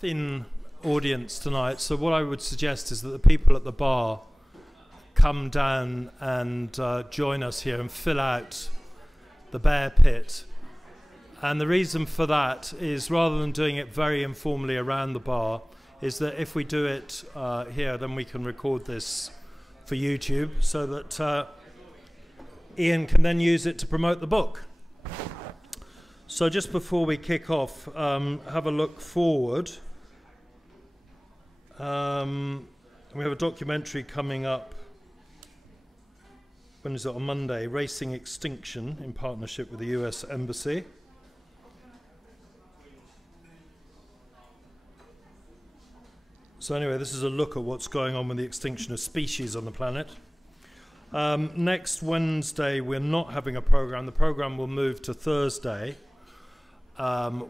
thin audience tonight, so what I would suggest is that the people at the bar come down and join us here and fill out the bear pit. And the reason for that is, rather than doing it very informally around the bar, is that if we do it here, then we can record this for YouTube so that Ian can then use it to promote the book. So just before we kick off, have a look forward. We have a documentary coming up, when is it, on Monday, Racing Extinction, in partnership with the US Embassy. So anyway, this is a look at what's going on with the extinction of species on the planet. Next Wednesday, we're not having a program. The program will move to Thursday,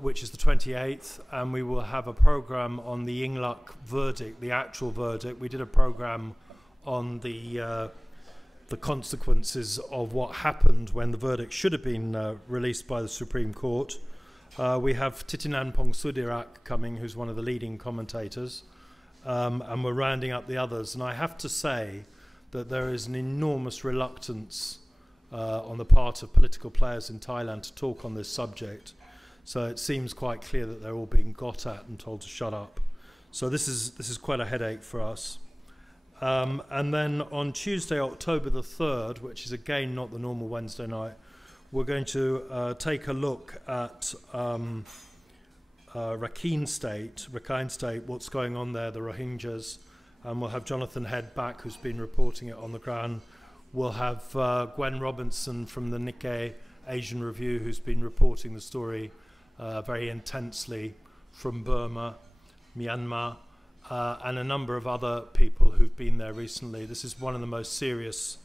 which is the 28th, and we will have a program on the Yingluck verdict, the actual verdict. We did a program on the consequences of what happened when the verdict should have been released by the Supreme Court. We have Titinan Pongsudhirak coming, who's one of the leading commentators, and we're rounding up the others. And I have to say that there is an enormous reluctance on the part of political players in Thailand to talk on this subject. So it seems quite clear that they're all being got at and told to shut up. So this is quite a headache for us. And then on Tuesday, October the 3rd, which is again not the normal Wednesday night, we're going to take a look at Rakhine State, what's going on there, the Rohingyas. And we'll have Jonathan Head back, who's been reporting it on the ground. We'll have Gwen Robinson from the Nikkei Asian Review, who's been reporting the story very intensely from Burma, Myanmar, and a number of other people who've been there recently. This is one of the most serious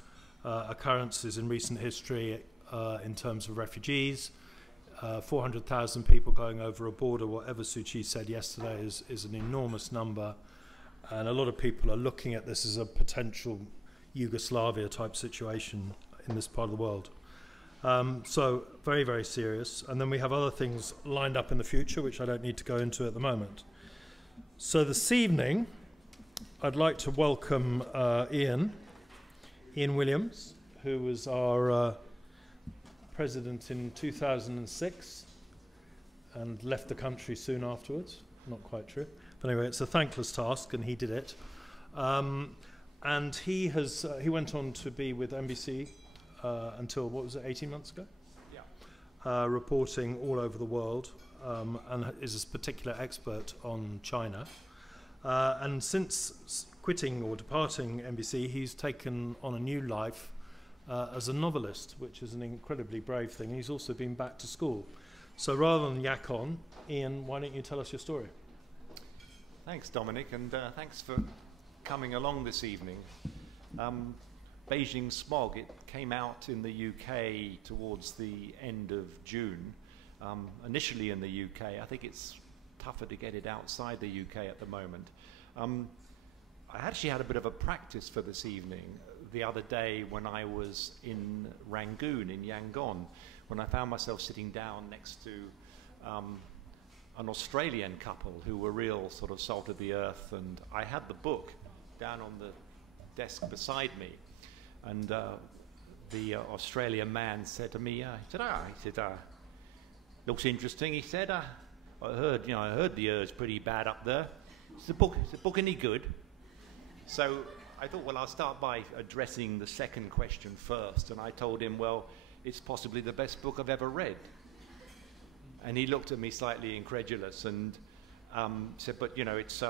occurrences in recent history in terms of refugees. 400,000 people going over a border, whatever Suu Kyi said yesterday, is an enormous number. And a lot of people are looking at this as a potential Yugoslavia type situation in this part of the world. So very, very serious. And then we have other things lined up in the future, which I don't need to go into at the moment. So this evening, I'd like to welcome Ian Williams, who was our president in 2006 and left the country soon afterwards. Not quite true. But anyway, it's a thankless task, and he did it. And he went on to be with NBC until, what was it, 18 months ago? Yeah. Reporting all over the world, and is a particular expert on China. And since quitting or departing NBC, he's taken on a new life as a novelist, which is an incredibly brave thing. He's also been back to school. So rather than yak on, Ian, why don't you tell us your story? Thanks, Dominic, and thanks for coming along this evening. Beijing Smog, it came out in the UK towards the end of June. Initially in the UK. I think it's tougher to get it outside the UK at the moment. I actually had a bit of a practice for this evening the other day when I was in Rangoon, in Yangon, when I found myself sitting down next to an Australian couple who were real sort of salt of the earth, and I had the book down on the desk beside me, and the Australian man said to me, looks interesting. He said, I heard the air's pretty bad up there. Is the book any good? So I thought, well, I'll start by addressing the second question first, and I told him, well, it's possibly the best book I've ever read. And he looked at me slightly incredulous and said, but, you know, it's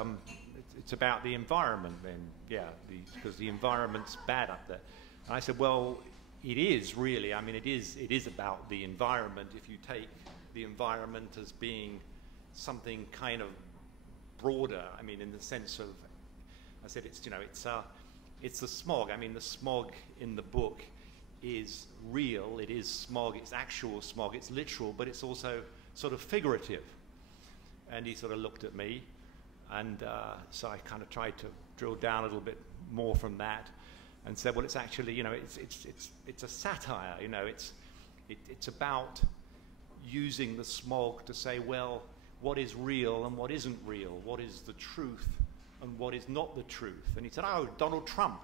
about the environment then. Yeah, because the environment's bad up there. And I said, well, it is really. I mean, it is about the environment if you take the environment as being something kind of broader. I mean, in the sense of, I said, it's the smog. I mean, the smog in the book is real. It is smog. It's actual smog. It's literal, but it's also sort of figurative. And he sort of looked at me, and so I kind of tried to drill down a little bit more from that, and said, well, it's actually, you know, it's a satire. You know, it's about using the smog to say, well, what is real and what isn't real, what is the truth and what is not the truth. And he said, oh, Donald Trump.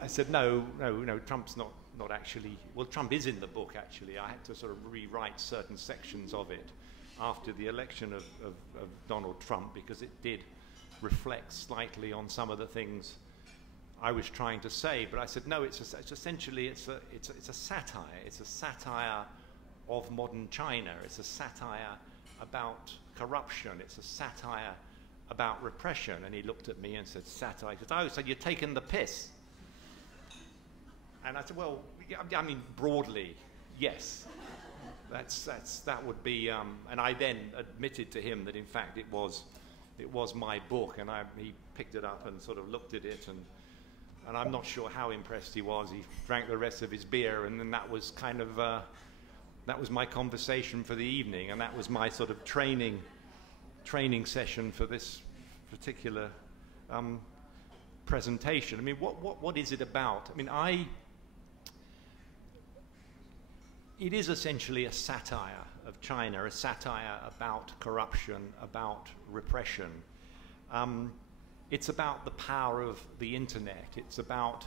I said, no, Trump's not actually, well, Trump is in the book, actually. I had to sort of rewrite certain sections of it after the election of Donald Trump, because it did reflect slightly on some of the things I was trying to say. But I said, no, it's essentially a satire. It's a satire of modern China. It's a satire about corruption. It's a satire about repression. And he looked at me and said, satire. He said, oh, so you're taking the piss. And I said, well, I mean, broadly, yes. That would be, and I then admitted to him that in fact it was my book, and he picked it up and sort of looked at it, and I'm not sure how impressed he was. He drank the rest of his beer, and then that was kind of, that was my conversation for the evening, and that was my sort of training session for this particular presentation. I mean, what is it about? I mean, it is essentially a satire of China, a satire about corruption, about repression. It's about the power of the internet. It's about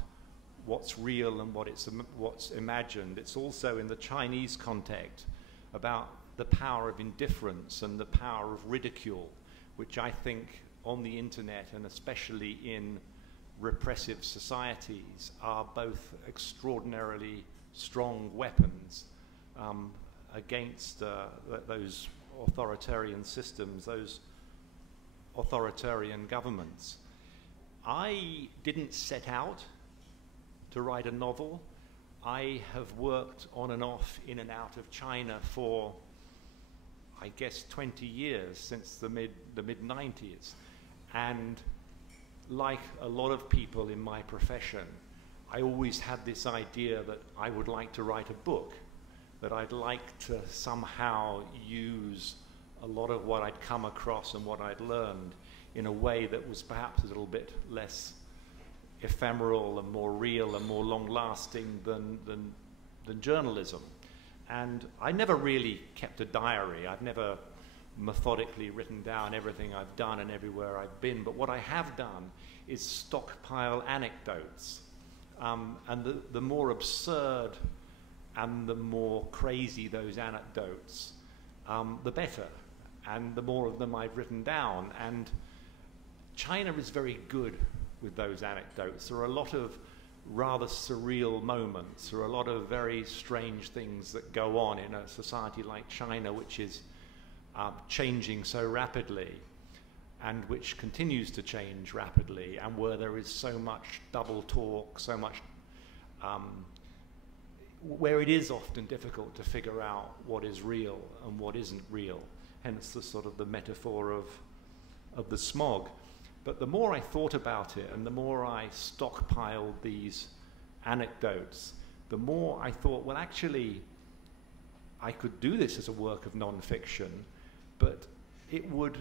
what's real and what's imagined. It's also, in the Chinese context, about the power of indifference and the power of ridicule, which I think on the internet, and especially in repressive societies, are both extraordinarily strong weapons against those authoritarian systems, those authoritarian governments. I didn't set out to write a novel. I have worked on and off in and out of China for, I guess, 20 years, since the mid-90s. And like a lot of people in my profession, I always had this idea that I would like to write a book, that I'd like to somehow use a lot of what I'd come across and what I'd learned in a way that was perhaps a little bit less ephemeral and more real and more long-lasting than journalism. And I never really kept a diary. I've never methodically written down everything I've done and everywhere I've been. But what I have done is stockpile anecdotes. And the more absurd and the more crazy those anecdotes, the better. And the more of them I've written down. And China is very good with those anecdotes. There are a lot of rather surreal moments. There are a lot of very strange things that go on in a society like China, which is changing so rapidly, and which continues to change rapidly, and where there is so much double talk, so much where it is often difficult to figure out what is real and what isn't real, hence the sort of the metaphor of the smog. But the more I thought about it and the more I stockpiled these anecdotes, the more I thought, well, actually, I could do this as a work of non-fiction, but it would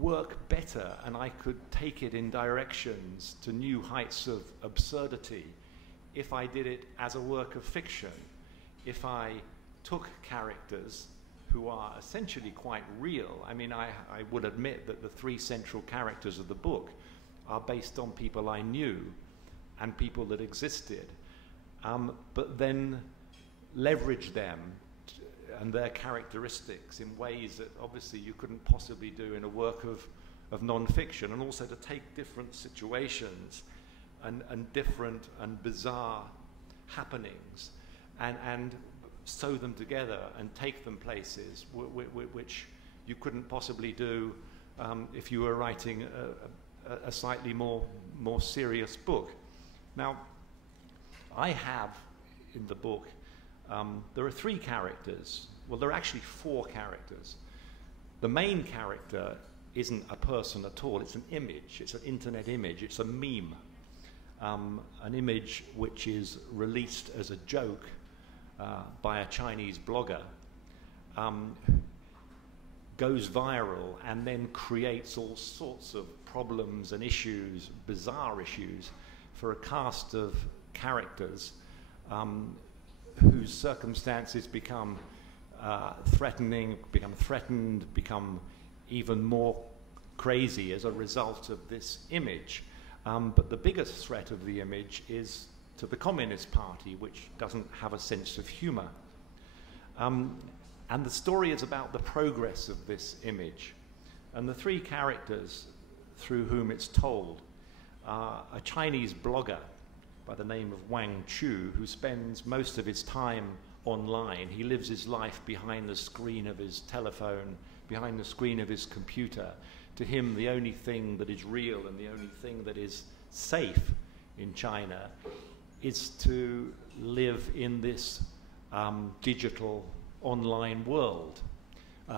work better and I could take it in directions to new heights of absurdity if I did it as a work of fiction, if I took characters who are essentially quite real. I mean, I would admit that the three central characters of the book are based on people I knew and people that existed, but then leverage them and their characteristics in ways that obviously you couldn't possibly do in a work of non-fiction, and also to take different situations and different and bizarre happenings and sew them together and take them places which you couldn't possibly do if you were writing a slightly more serious book. Now, I have in the book, there are three characters. Well, there are actually four characters. The main character isn't a person at all. It's an image. It's an internet image. It's a meme. An image which is released as a joke by a Chinese blogger, goes viral and then creates all sorts of problems and issues, bizarre issues, for a cast of characters whose circumstances become become threatened, become even more crazy as a result of this image. But the biggest threat of the image is to the Communist Party, which doesn't have a sense of humour. And the story is about the progress of this image. And the three characters through whom it's told are a Chinese blogger by the name of Wang Chu, who spends most of his time online. He lives his life behind the screen of his telephone, behind the screen of his computer. To him, the only thing that is real and the only thing that is safe in China is to live in this digital online world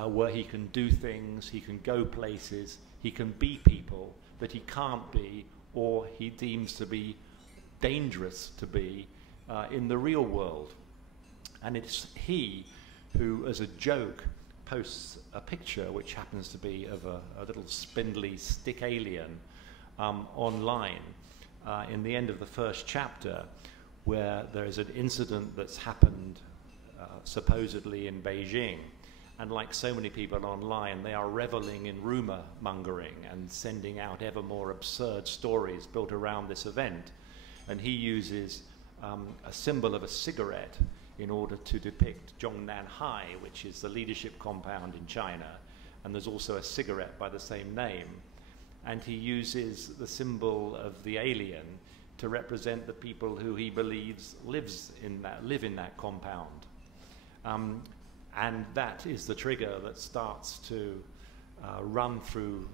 where he can do things, he can go places, he can be people that he can't be or he deems to be dangerous to be in the real world. And it's he who, as a joke, posts a picture which happens to be of a little spindly stick alien online in the end of the first chapter, where there is an incident that's happened supposedly in Beijing. And like so many people online, they are reveling in rumour mongering and sending out ever more absurd stories built around this event. And he uses a symbol of a cigarette in order to depict Zhongnanhai, which is the leadership compound in China. And there's also a cigarette by the same name. And he uses the symbol of the alien to represent the people who he believes live in that compound. And that is the trigger that starts to run through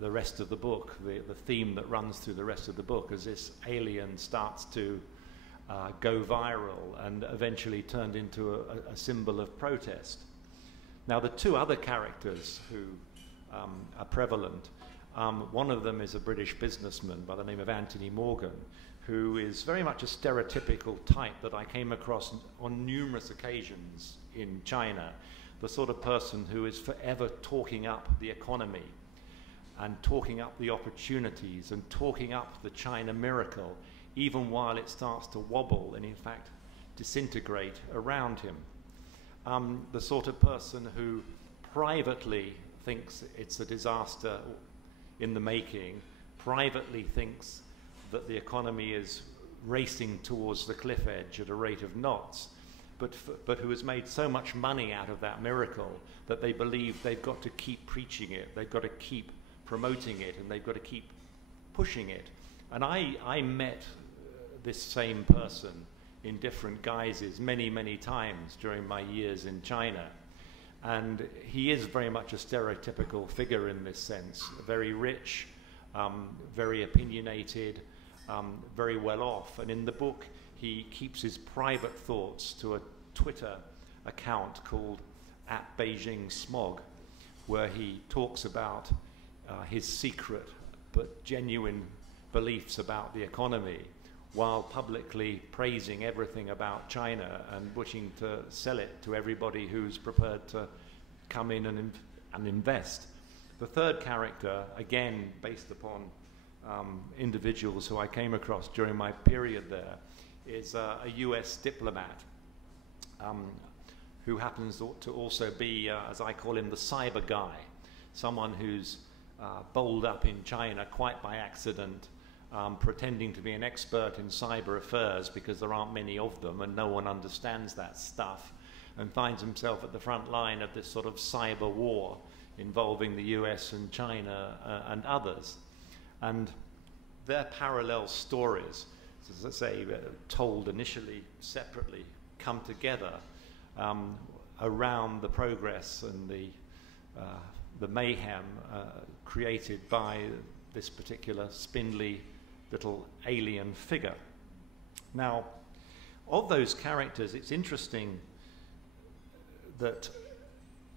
the rest of the book, the theme that runs through the rest of the book, as this alien starts to go viral and eventually turned into a symbol of protest. Now, the two other characters who are prevalent, one of them is a British businessman by the name of Anthony Morgan, who is very much a stereotypical type that I came across on numerous occasions in China, the sort of person who is forever talking up the economy and talking up the opportunities and talking up the China miracle, even while it starts to wobble and in fact disintegrate around him. The sort of person who privately thinks it's a disaster in the making, privately thinks that the economy is racing towards the cliff edge at a rate of knots, but who has made so much money out of that miracle that they believe they've got to keep preaching it, they've got to keep promoting it, and they've got to keep pushing it. And I met this same person in different guises many, many times during my years in China. And he is very much a stereotypical figure in this sense, very rich, very opinionated, very well off. And in the book, he keeps his private thoughts to a Twitter account called @Beijing Smog, where he talks about his secret but genuine beliefs about the economy, while publicly praising everything about China and wishing to sell it to everybody who's prepared to come in and invest. The third character, again based upon individuals who I came across during my period there, is a US diplomat who happens to also be, as I call him, the cyber guy, someone who's bowled up in China quite by accident, pretending to be an expert in cyber affairs because there aren't many of them and no one understands that stuff, and finds himself at the front line of this sort of cyber war involving the US and China and others. And their parallel stories, as I say, told initially separately, come together around the progress and the mayhem created by this particular spindly little alien figure. Now, of those characters, it's interesting that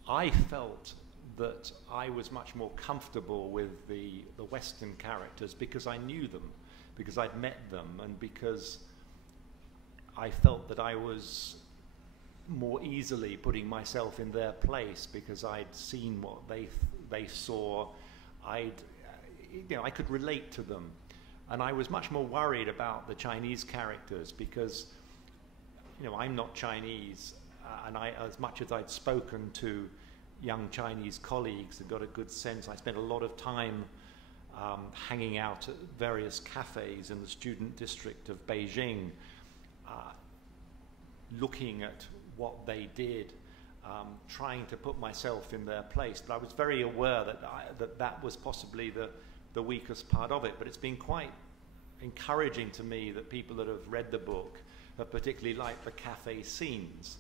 I felt that I was much more comfortable with the Western characters because I knew them, because I'd met them, and because I felt that I was more easily putting myself in their place because I'd seen what they saw. I could relate to them. And I was much more worried about the Chinese characters because, I'm not Chinese. and as much as I'd spoken to young Chinese colleagues and got a good sense, I spent a lot of time hanging out at various cafes in the student district of Beijing, looking at what they did, trying to put myself in their place. But I was very aware that that was possibly the weakest part of it. But it's been quite encouraging to me that people that have read the book have particularly liked the cafe scenes,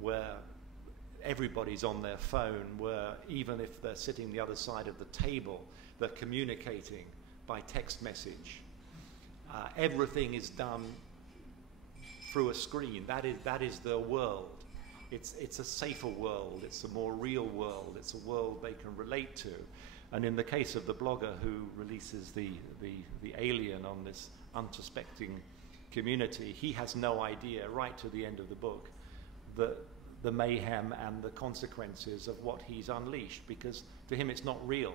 where everybody's on their phone, where even if they're sitting the other side of the table, they're communicating by text message. Everything is done through a screen. That is their world. It's a safer world. It's a more real world. It's a world they can relate to. And in the case of the blogger who releases the alien on this unsuspecting community, he has no idea right to the end of the book the mayhem and the consequences of what he's unleashed, because to him it's not real.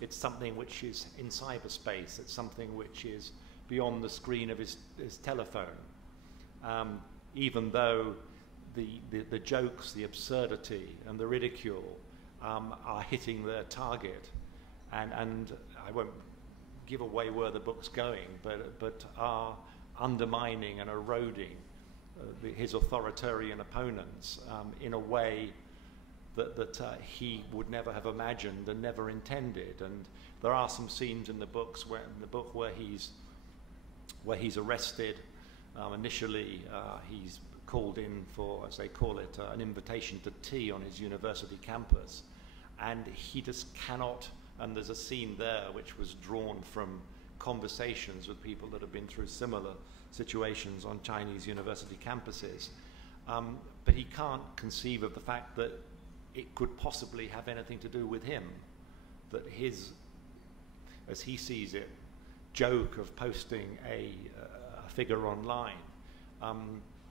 It's something which is in cyberspace. It's something which is beyond the screen of his telephone. Even though the jokes, the absurdity and the ridicule are hitting their target, and I won't give away where the book's going, but are undermining and eroding his authoritarian opponents in a way that he would never have imagined and never intended. And there are some scenes in the book where he's arrested. Initially, he's called in for, as they call it, an invitation to tea on his university campus, and he just cannot. And there's a scene there which was drawn from conversations with people that have been through similar situations on Chinese university campuses, but he can't conceive of the fact that it could possibly have anything to do with him, that his, as he sees it, joke of posting a figure online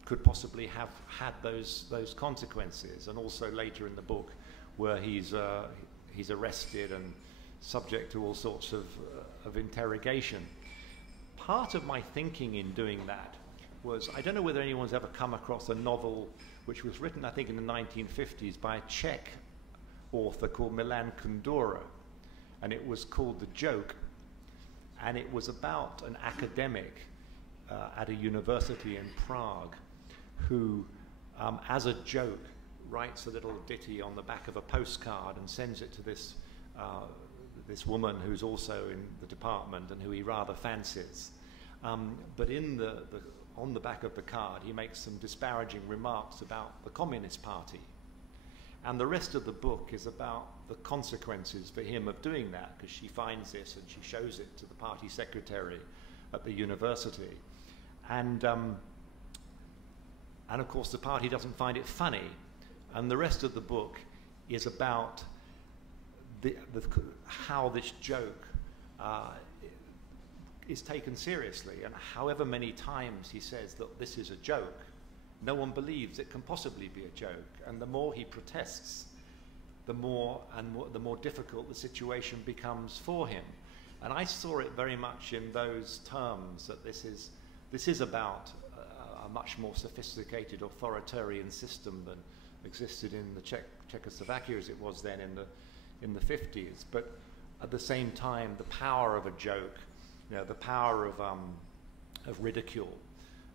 could possibly have had those consequences. And also later in the book, where he's arrested and subject to all sorts of interrogation. Part of my thinking in doing that was, I don't know whether anyone's ever come across a novel which was written, I think, in the 1950s by a Czech author called Milan Kundera, and it was called The Joke, and it was about an academic at a university in Prague who, as a joke, writes a little ditty on the back of a postcard and sends it to this woman who's also in the department and who he rather fancies. But on the back of the card, he makes some disparaging remarks about the Communist Party. And the rest of the book is about the consequences for him of doing that, because she finds this and she shows it to the party secretary at the university. And of course, the party doesn't find it funny. And the rest of the book is about how this joke is taken seriously, and however many times he says that this is a joke, no one believes it can possibly be a joke. And the more he protests, the more difficult the situation becomes for him. And I saw it very much in those terms, that this is about a much more sophisticated authoritarian system than existed in the Czechoslovakia as it was then in the 50s. But at the same time, the power of a joke, the power of ridicule,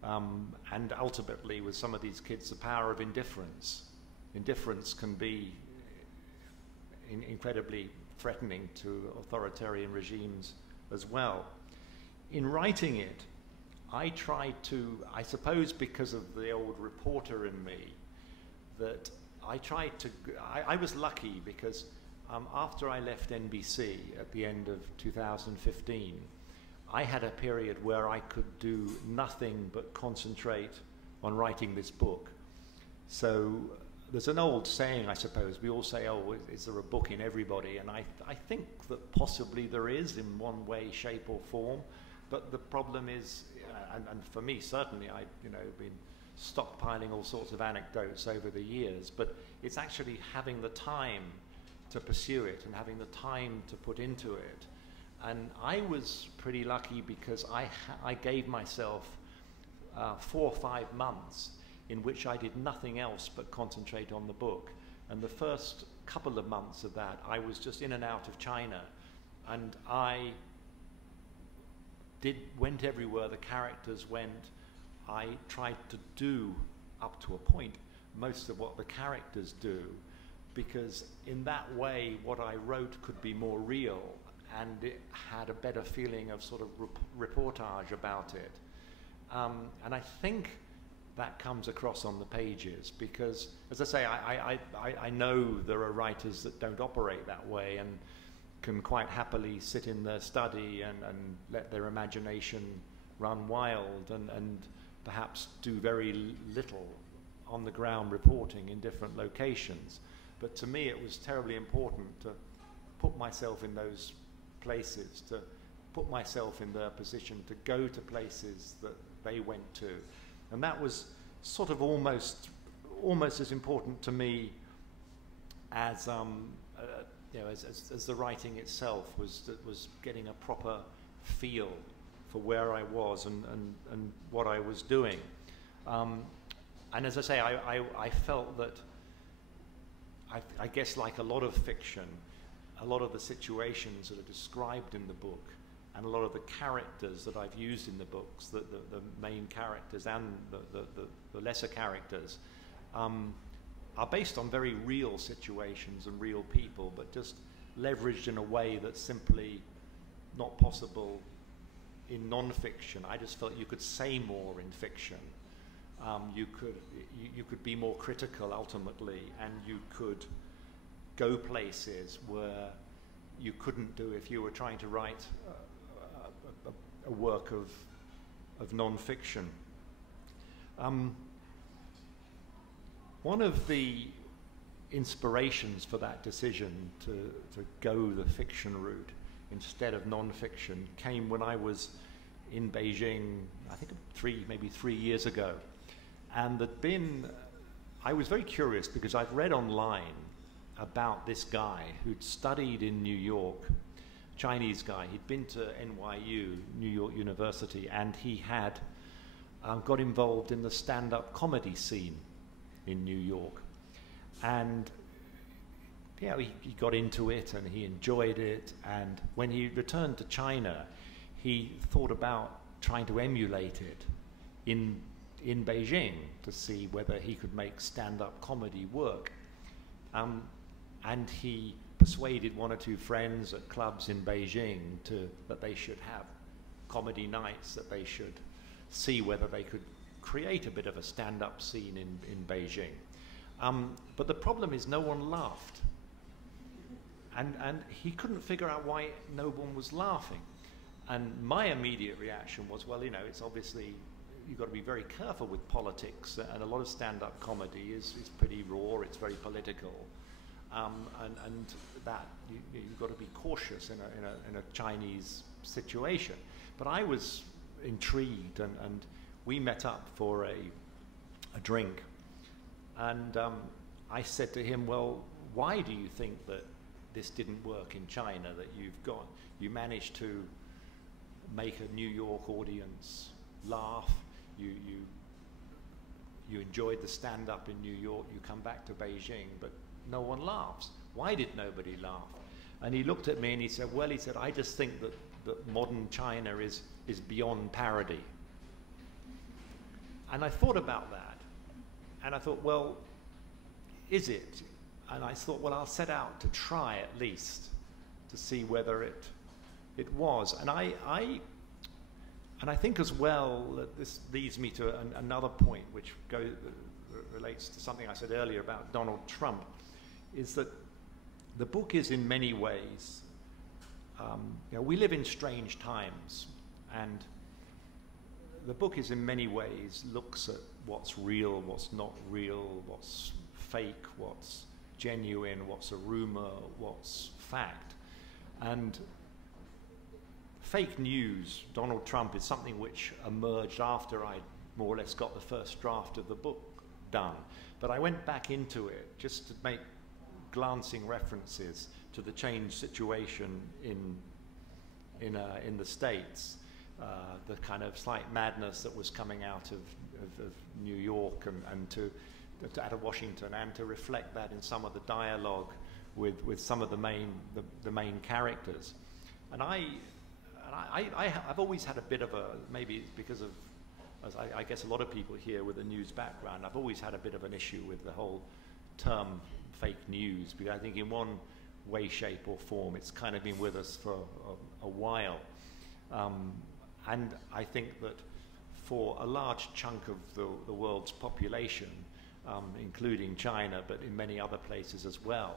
and ultimately with some of these kids, the power of indifference. Indifference can be incredibly threatening to authoritarian regimes as well. In writing it, I tried to, I suppose because of the old reporter in me, that I was lucky because after I left NBC at the end of 2015, I had a period where I could do nothing but concentrate on writing this book. So there's an old saying, I suppose, we all say, oh, is there a book in everybody? And I think that possibly there is in one way, shape or form, but the problem is, and for me certainly, I've been stockpiling all sorts of anecdotes over the years, but it's actually having the time to pursue it and having the time to put into it. And I was pretty lucky because I gave myself 4 or 5 months in which I did nothing else but concentrate on the book. And the first couple of months of that, I was just in and out of China, and I went everywhere the characters went. I tried to do, up to a point, most of what the characters do, because in that way what I wrote could be more real, and it had a better feeling of sort of reportage about it. And I think that comes across on the pages, because, as I say, I know there are writers that don't operate that way and can quite happily sit in their study and let their imagination run wild and perhaps do very little on the ground reporting in different locations. But to me it was terribly important to put myself in those places, to put myself in their position, to go to places that they went to. And that was sort of almost as important to me as you know, as the writing itself was getting a proper feel for where I was and what I was doing. And as I say, I felt that I guess, like a lot of fiction, a lot of the situations that are described in the book and a lot of the characters that I've used in the books, the main characters and the lesser characters, are based on very real situations and real people, but just leveraged in a way that's simply not possible in non-fiction. I just felt you could say more in fiction. You could be more critical ultimately, and you could go places where you couldn't do if you were trying to write a work of non-fiction. One of the inspirations for that decision to go the fiction route instead of non-fiction came when I was in Beijing, I think maybe three years ago. And I was very curious because I'd read online about this guy who'd studied in New York, Chinese guy. He'd been to NYU, New York University, and he had got involved in the stand-up comedy scene in New York. And yeah, he got into it and he enjoyed it. And when he returned to China, he thought about trying to emulate it in Beijing to see whether he could make stand-up comedy work. And he persuaded one or two friends at clubs in Beijing that they should have comedy nights, that they should see whether they could create a bit of a stand-up scene in Beijing. But the problem is no one laughed. And he couldn't figure out why no one was laughing. And my immediate reaction was, well, you know, it's obviously, you've got to be very careful with politics, and a lot of stand-up comedy is pretty raw, it's very political. And that you've got to be cautious in a Chinese situation. But I was intrigued, and we met up for a drink. And I said to him, well, why do you think that this didn't work in China, that you managed to make a New York audience laugh, you enjoyed the stand-up in New York, you come back to Beijing, but no one laughs. Why did nobody laugh? And he looked at me and he said, well, I just think that modern China is beyond parody. And I thought about that, and I thought, well, is it? And I thought, well, I'll set out to try at least to see whether it was. And I think as well that this leads me to another point which relates to something I said earlier about Donald Trump, is that the book is in many ways, you know, we live in strange times, and the book is in many ways looks at what's real, what's not real, what's fake, what's genuine, what's a rumor, what's fact. And fake news, Donald Trump, is something which emerged after I more or less got the first draft of the book done. But I went back into it just to make glancing references to the changed situation in the States. the kind of slight madness that was coming out of New York and to out of Washington, and to reflect that in some of the dialogue with some of the main characters. And I've always had a bit of a, maybe it's because of, as I guess a lot of people here with a news background, I've always had a bit of an issue with the whole term fake news, because I think in one way, shape or form it's kind of been with us for a while. And I think that for a large chunk of the world's population, including China, but in many other places as well,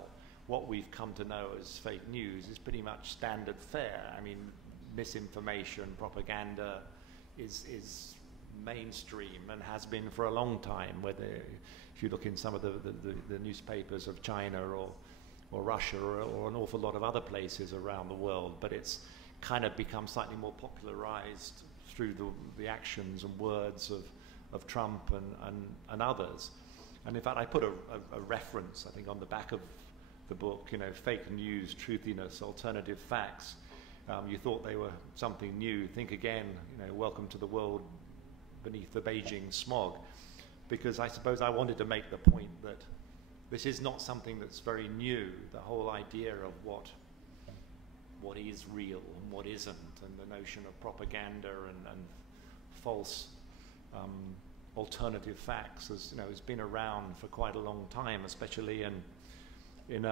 what we've come to know as fake news is pretty much standard fare. I mean, misinformation, propaganda is mainstream and has been for a long time, whether if you look in some of the newspapers of China or Russia or an awful lot of other places around the world, but it's kind of become slightly more popularized through the actions and words of Trump and others. And in fact, I put a reference, I think, on the back of the book, you know, fake news, truthiness, alternative facts. You thought they were something new. Think again, you know, welcome to the world beneath the Beijing smog. Because I suppose I wanted to make the point that this is not something that's very new, the whole idea of what is real and what isn't, and the notion of propaganda and false alternative facts has been around for quite a long time, especially in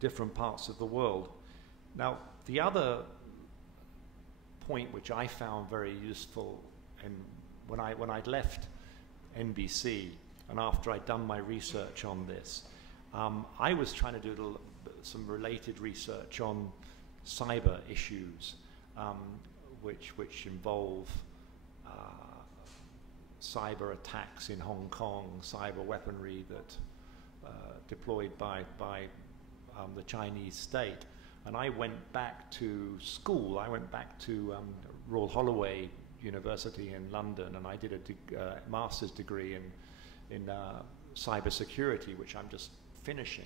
different parts of the world. Now, the other point which I found very useful, and when I'd left NBC and after I'd done my research on this, I was trying to do some related research on cyber issues, which involve cyber attacks in Hong Kong, cyber weaponry that deployed by the Chinese state. And I went back to school. I went back to Royal Holloway University in London, and I did a master's degree in cybersecurity, which I'm just finishing.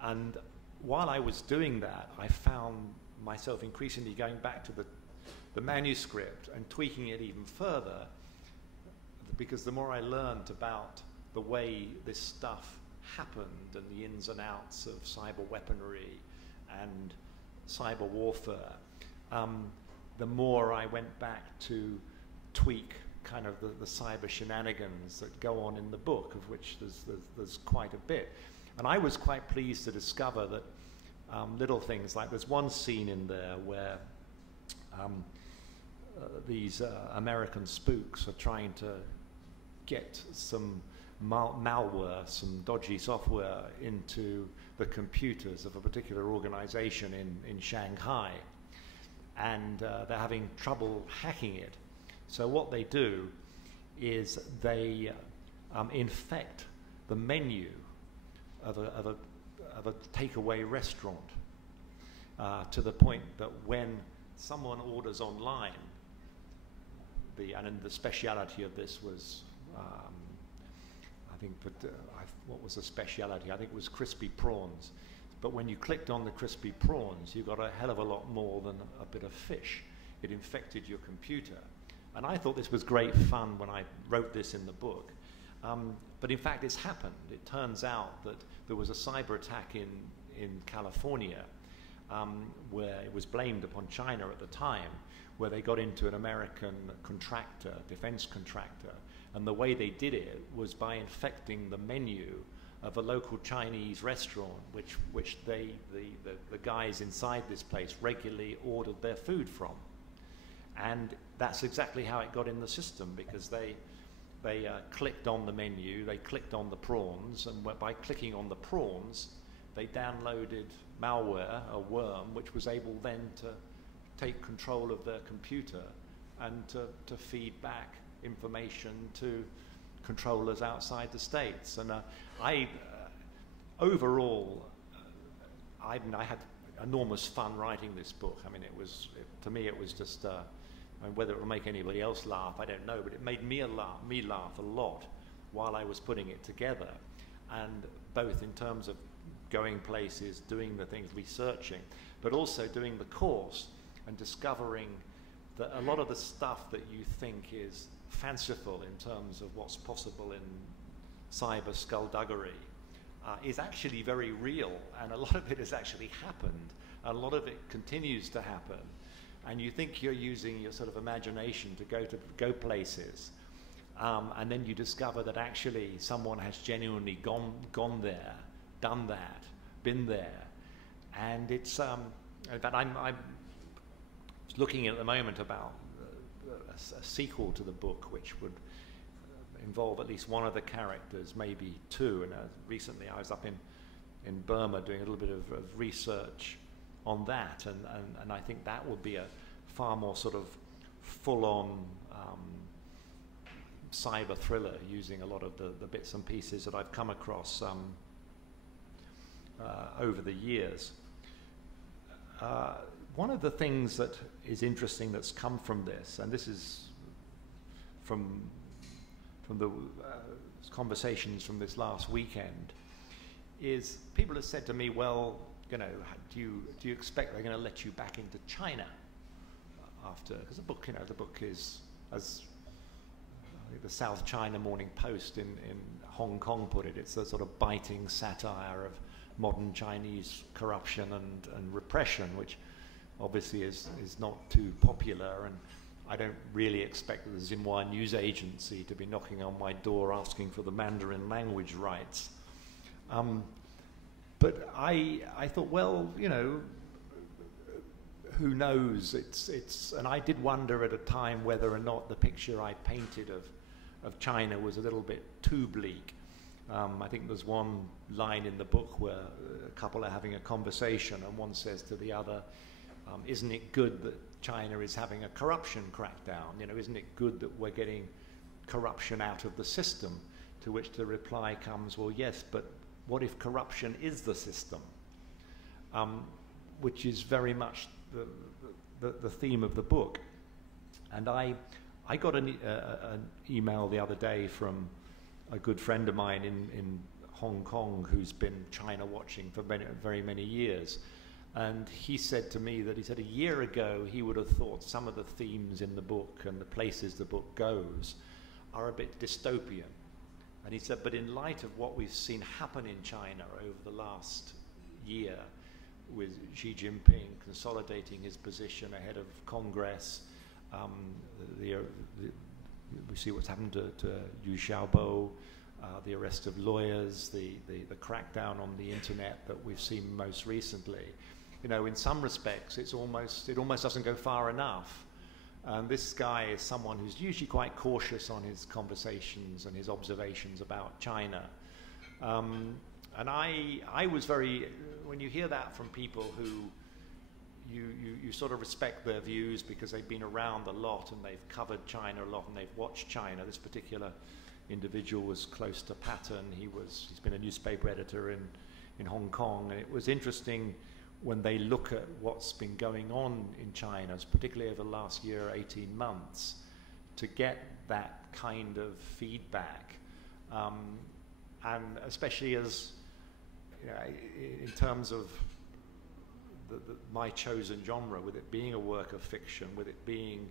And while I was doing that, I found myself increasingly going back to the manuscript and tweaking it even further, because the more I learned about the way this stuff happened and the ins and outs of cyber weaponry and cyber warfare, the more I went back to tweak kind of the cyber shenanigans that go on in the book, of which there's quite a bit. And I was quite pleased to discover that little things like there's one scene in there where these American spooks are trying to get some malware, some dodgy software into the computers of a particular organization in Shanghai, and they're having trouble hacking it. So what they do is they infect the menu of a takeaway restaurant to the point that when someone orders online, and the speciality of this was, I think, what was the speciality? I think it was crispy prawns. But when you clicked on the crispy prawns, you got a hell of a lot more than a bit of fish. It infected your computer. And I thought this was great fun when I wrote this in the book. But in fact, it's happened. It turns out that there was a cyber attack in California where it was blamed upon China at the time, where they got into an American contractor, defense contractor, and the way they did it was by infecting the menu of a local Chinese restaurant, which the guys inside this place regularly ordered their food from. And that's exactly how it got in the system, because they clicked on the menu, they clicked on the prawns, and by clicking on the prawns, they downloaded malware, a worm, which was able then to take control of their computer and to feed back information to controllers outside the States. And overall, I had enormous fun writing this book. I mean, to me it was just, I mean, whether it will make anybody else laugh, I don't know, but it made me laugh a lot while I was putting it together. And both in terms of going places, doing the things, researching, but also doing the course and discovering that a lot of the stuff that you think is fanciful in terms of what's possible in cyber skullduggery is actually very real, and a lot of it has actually happened. A lot of it continues to happen, and you think you're using your sort of imagination to go places, and then you discover that actually someone has genuinely gone there, done that, been there, and it's in fact I'm looking at the moment about a sequel to the book, which would involve at least one of the characters, maybe two. And recently I was up in Burma doing a little bit of research on that, and I think that would be a far more sort of full-on cyber thriller, using a lot of the bits and pieces that I've come across over the years. One of the things that is interesting that's come from this, and this is from the conversations from this last weekend, is people have said to me, well, you know, do you expect they're going to let you back into China after? Because the book is, as I think the South China Morning Post in Hong Kong put it, it's a sort of biting satire of modern Chinese corruption and repression, which obviously is not too popular, and I don't really expect the Xinhua news agency to be knocking on my door asking for the Mandarin language rights. But I thought, well, you know, who knows? And I did wonder at a time whether or not the picture I painted of China was a little bit too bleak. I think there's one line in the book where a couple are having a conversation, and one says to the other, isn't it good that China is having a corruption crackdown? You know, isn't it good that we're getting corruption out of the system? To which the reply comes, well, yes, but what if corruption is the system? Which is very much the theme of the book. And I got an email the other day from a good friend of mine in Hong Kong who's been China watching for very many years. And he said to me that, he said a year ago he would have thought some of the themes in the book and the places the book goes are a bit dystopian. And he said, but in light of what we've seen happen in China over the last year, with Xi Jinping consolidating his position ahead of Congress, we see what's happened to Liu Xiaobo, the arrest of lawyers, the crackdown on the internet that we've seen most recently. You know, in some respects, it almost doesn't go far enough. And this guy is someone who's usually quite cautious on his conversations and his observations about China. And I was very, when you hear that from people who you sort of respect their views because they've been around a lot and they've covered China a lot and they've watched China. This particular individual was close to Patton. He's been a newspaper editor in Hong Kong, and it was interesting when they look at what's been going on in China, particularly over the last year, 18 months, to get that kind of feedback. And especially as, you know, in terms of my chosen genre, with it being a work of fiction, with it being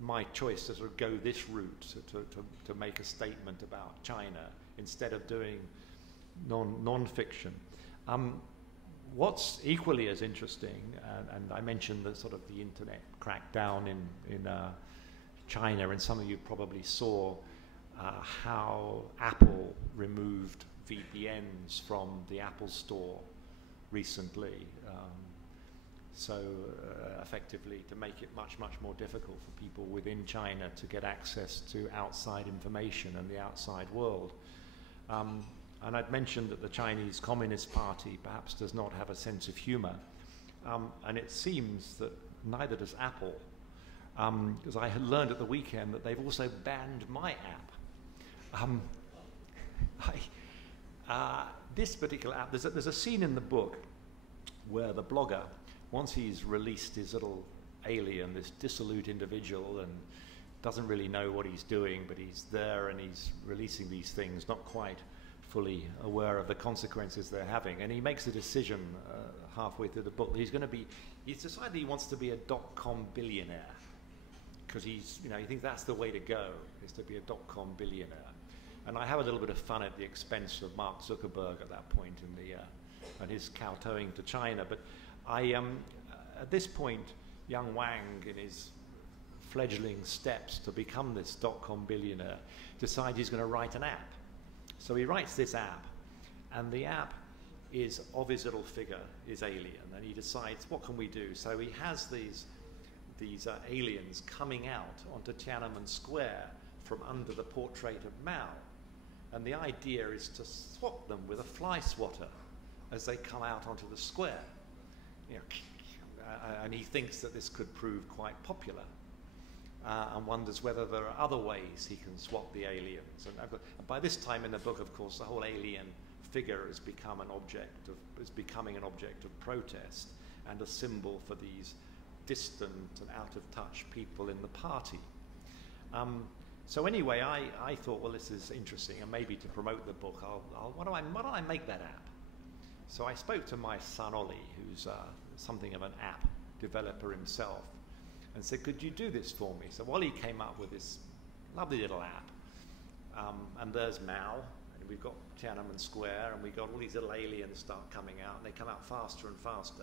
my choice to sort of go this route, to make a statement about China instead of doing non-fiction. What's equally as interesting, and I mentioned the sort of the internet crackdown in China, and some of you probably saw how Apple removed VPNs from the Apple Store recently, effectively to make it much more difficult for people within China to get access to outside information and the outside world. And I'd mentioned that the Chinese Communist Party perhaps does not have a sense of humour, and it seems that neither does Apple, because I had learned at the weekend that they've also banned my app. This particular app, there's a scene in the book where the blogger, once he's released his little alien, this dissolute individual, and doesn't really know what he's doing, but he's there and he's releasing these things, not quite fully aware of the consequences they're having, and he makes a decision halfway through the book. He's decided he wants to be a .com billionaire. because he thinks that's the way to go, is to be a dot-com billionaire. And I have a little bit of fun at the expense of Mark Zuckerberg at that point in the and his kowtowing to China. But at this point, young Wang, in his fledgling steps to become this dot-com billionaire, decides he's going to write an app. So he writes this app, and the app is of his little figure, is alien, and he decides, what can we do? So he has these aliens coming out onto Tiananmen Square from under the portrait of Mao. And the idea is to swat them with a fly swatter as they come out onto the square. And he thinks that this could prove quite popular, and wonders whether there are other ways he can swat the aliens. And by this time in the book, of course, the whole alien figure is becoming an object of protest and a symbol for these distant and out-of-touch people in the party. So anyway, I thought, well, this is interesting, and maybe to promote the book, why don't I make that app? So I spoke to my son Ollie, who's something of an app developer himself, and said, could you do this for me? So Ollie came up with this lovely little app, and there's Mao, and we've got Tiananmen Square, and we've got all these little aliens start coming out, and they come out faster and faster.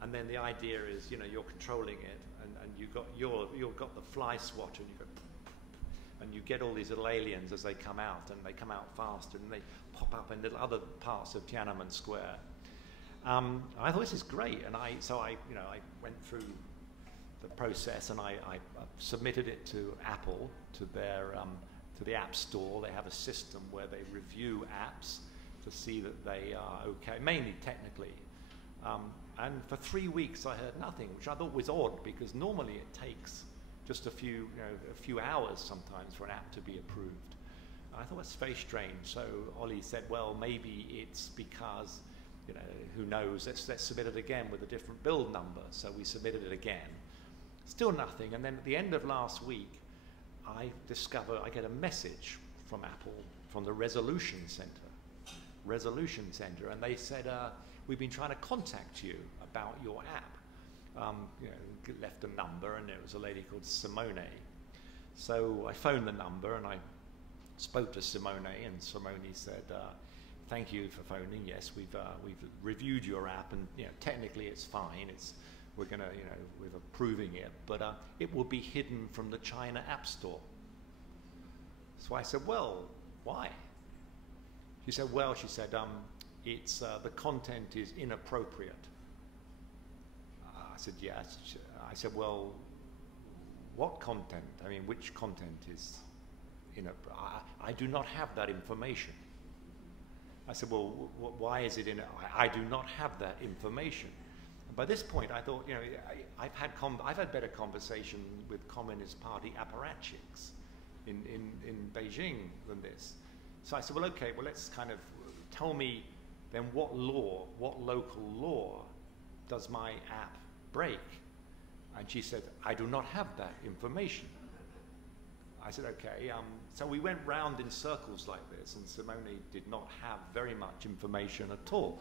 And then the idea is, you're controlling it, and you've got the fly swatter, and you go, and you get all these little aliens as they come out, and they come out faster, and they pop up in little other parts of Tiananmen Square. I thought, this is great, and I went through the process, and I submitted it to Apple, to the App Store. They have a system where they review apps to see that they are okay, mainly technically. And for 3 weeks I heard nothing, which I thought was odd, because normally it takes just a few hours sometimes for an app to be approved. I thought that's very strange. So Ollie said, well, maybe it's because, who knows, let's submit it again with a different build number. So we submitted it again. Still nothing. And then at the end of last week, I get a message from Apple, from the Resolution Center, and they said, we've been trying to contact you about your app. Left a number, and it was a lady called Simone. So I phoned the number, and I spoke to Simone, and Simone said, thank you for phoning. Yes, we've reviewed your app, and technically it's fine. We're approving it, but it will be hidden from the China App Store. So I said, well, why? She said, it's the content is inappropriate. I said, yes. I said, well, what content? I mean, which content is inappropriate? I do not have that information. I said, well, why is it I do not have that information. And by this point, I thought, I've had better conversation with Communist Party apparatchiks in Beijing than this. So I said, well, okay, let's kind of tell me then what local law does my app break? And she said, I do not have that information. I said, okay. So we went round in circles like this, and Simone did not have very much information at all,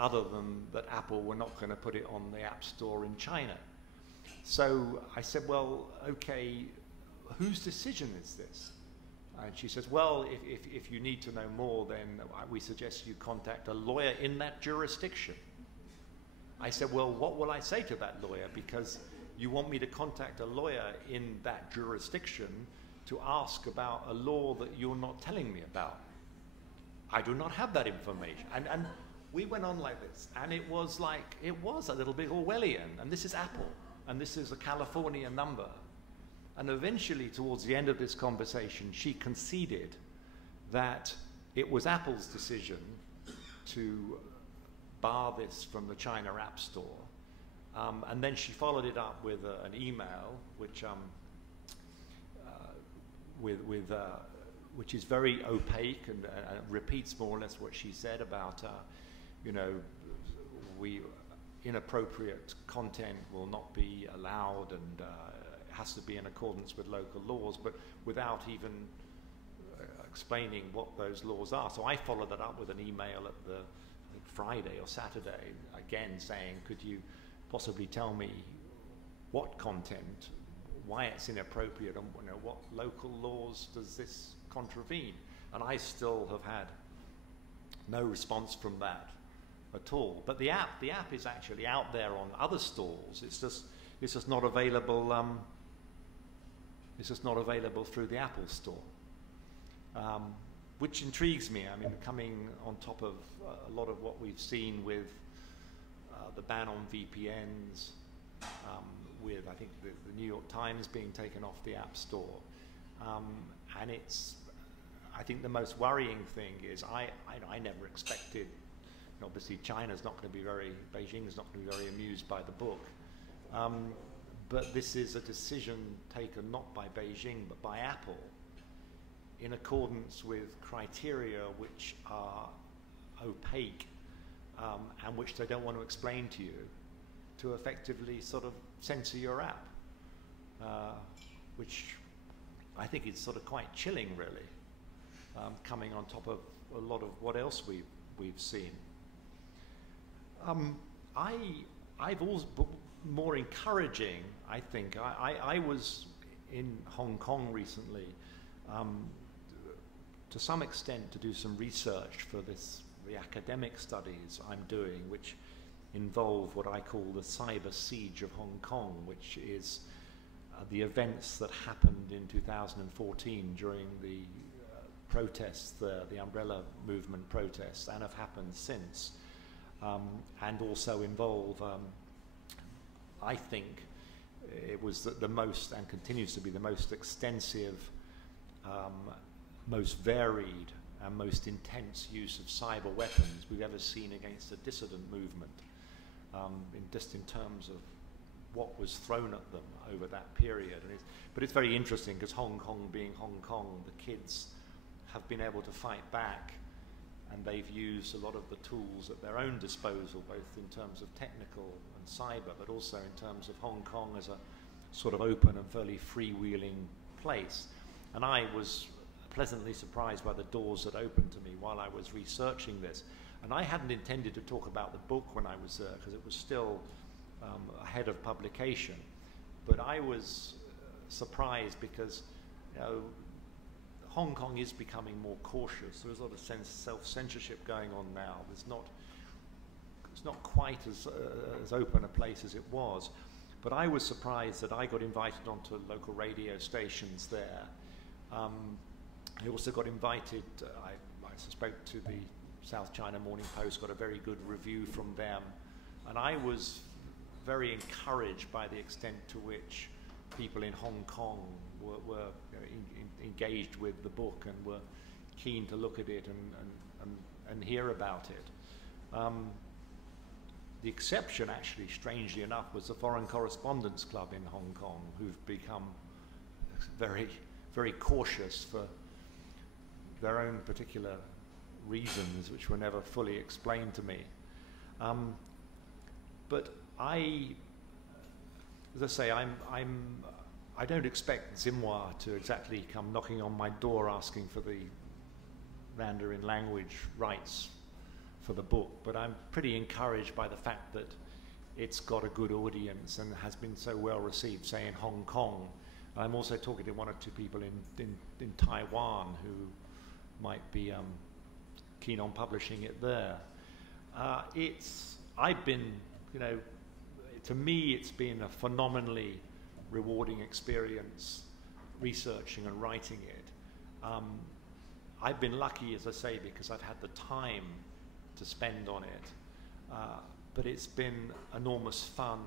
other than that Apple were not going to put it on the App Store in China. So I said, well, okay, whose decision is this? And she says, well, if you need to know more, then we suggest you contact a lawyer in that jurisdiction. I said, well, what will I say to that lawyer? Because you want me to contact a lawyer in that jurisdiction to ask about a law that you're not telling me about. I do not have that information. And we went on like this, and it was a little bit Orwellian, and this is Apple, and this is a California number. And eventually, towards the end of this conversation, she conceded that it was Apple's decision to bar this from the China App Store. And then she followed it up with an email, which is very opaque and repeats more or less what she said about, inappropriate content will not be allowed, and has to be in accordance with local laws, but without even explaining what those laws are. So I followed that up with an email at the Friday or Saturday, again saying, could you possibly tell me what content why it's inappropriate and what local laws does this contravene. And I still have had no response from that at all. But the app is actually out there on other stores. It's just not available. It's just not available through the Apple Store, which intrigues me. I mean, coming on top of a lot of what we've seen with the ban on VPNs, with I think the New York Times being taken off the App Store, and I think the most worrying thing is I never expected. Obviously, China's not going to be Beijing is not going to be very amused by the book. But this is a decision taken not by Beijing but by Apple in accordance with criteria which are opaque and which they don't want to explain to you, to effectively sort of censor your app, which I think is sort of quite chilling, really, coming on top of a lot of what else we've seen. I've always more encouraging, I think. I was in Hong Kong recently, to some extent, to do some research for the academic studies I'm doing, which involve what I call the cyber siege of Hong Kong, which is the events that happened in 2014 during the protests, the umbrella movement protests, and have happened since, and also involve, I think, it was the most, and continues to be the most extensive, most varied and most intense use of cyber weapons we've ever seen against a dissident movement, just in terms of what was thrown at them over that period. But it's very interesting because Hong Kong being Hong Kong, the kids have been able to fight back, and they've used a lot of the tools at their own disposal, both in terms of technical and cyber, but also in terms of Hong Kong as a sort of open and fairly freewheeling place. And I was pleasantly surprised by the doors that opened to me while I was researching this. And I hadn't intended to talk about the book when I was there, because it was still ahead of publication. But I was surprised because, Hong Kong is becoming more cautious. There's a lot of self-censorship going on now. It's not quite as open a place as it was. But I was surprised that I got invited onto local radio stations there. I also got invited, I spoke to the South China Morning Post, got a very good review from them. And I was very encouraged by the extent to which people in Hong Kong were engaged with the book and were keen to look at it and hear about it. The exception, actually, strangely enough, was the Foreign Correspondents Club in Hong Kong, who've become very, very cautious for their own particular reasons, which were never fully explained to me. But as I say, I don't expect Xinhua to exactly come knocking on my door asking for the Mandarin language rights for the book, but I'm pretty encouraged by the fact that it's got a good audience and has been so well received, say, in Hong Kong. I'm also talking to one or two people in Taiwan who might be keen on publishing it there. I've been, to me, it's been a phenomenally rewarding experience researching and writing it. I've been lucky, as I say, because I've had the time to spend on it, but it's been enormous fun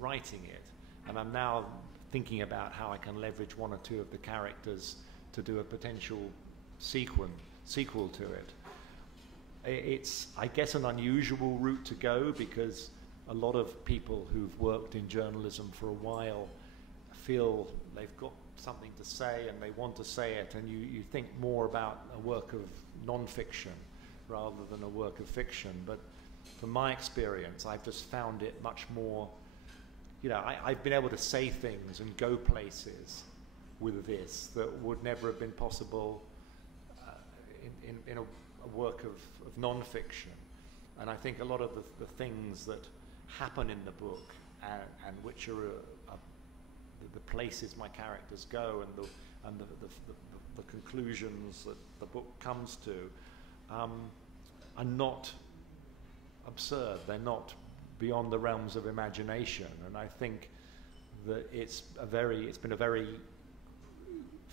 writing it, and I'm now thinking about how I can leverage one or two of the characters to do a potential sequel to it. It's, I guess, an unusual route to go, because a lot of people who've worked in journalism for a while feel they've got something to say and they want to say it, and you think more about a work of non-fiction rather than a work of fiction. But from my experience, I've just found it much more, I've been able to say things and go places with this that would never have been possible in a work of non-fiction. And I think a lot of the things that happen in the book and which are the places my characters go and the conclusions that the book comes to are not absurd. They're not beyond the realms of imagination, and I think that it's been a very,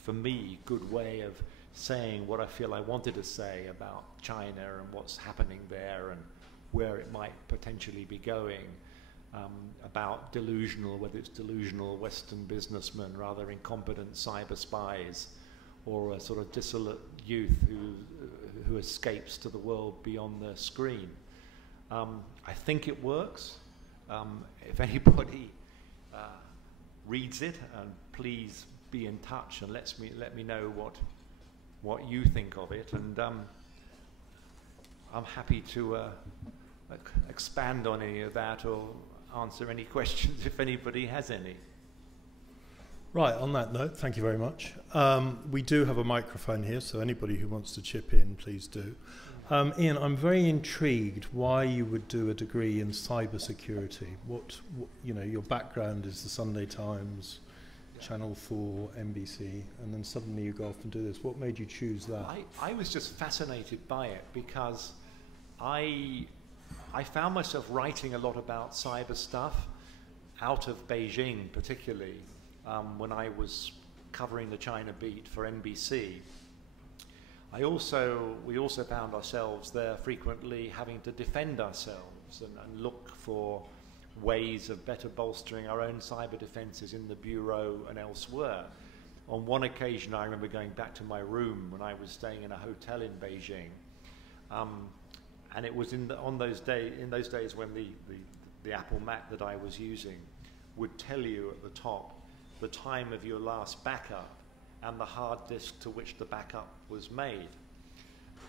for me, good way of saying what I feel I wanted to say about China and what's happening there and where it might potentially be going, about delusional, whether it's delusional Western businessmen, rather incompetent cyber spies, or a sort of dissolute youth who escapes to the world beyond the screen. I think it works. If anybody reads it, and please be in touch and let me know what you think of it, and I'm happy to expand on any of that or answer any questions if anybody has any. Right, on that note, thank you very much. We do have a microphone here, so anybody who wants to chip in, please do. Ian, I'm very intrigued why you would do a degree in cybersecurity. What your background is the Sunday Times, Channel 4, NBC, and then suddenly you go off and do this. What made you choose that? I was just fascinated by it because I found myself writing a lot about cyber stuff out of Beijing, particularly when I was covering the China beat for NBC. We also found ourselves there frequently having to defend ourselves and look for ways of better bolstering our own cyber defences in the bureau and elsewhere. On one occasion, I remember going back to my room when I was staying in a hotel in Beijing, and it was in those days when the Apple Mac that I was using would tell you at the top the time of your last backup and the hard disk to which the backup was made.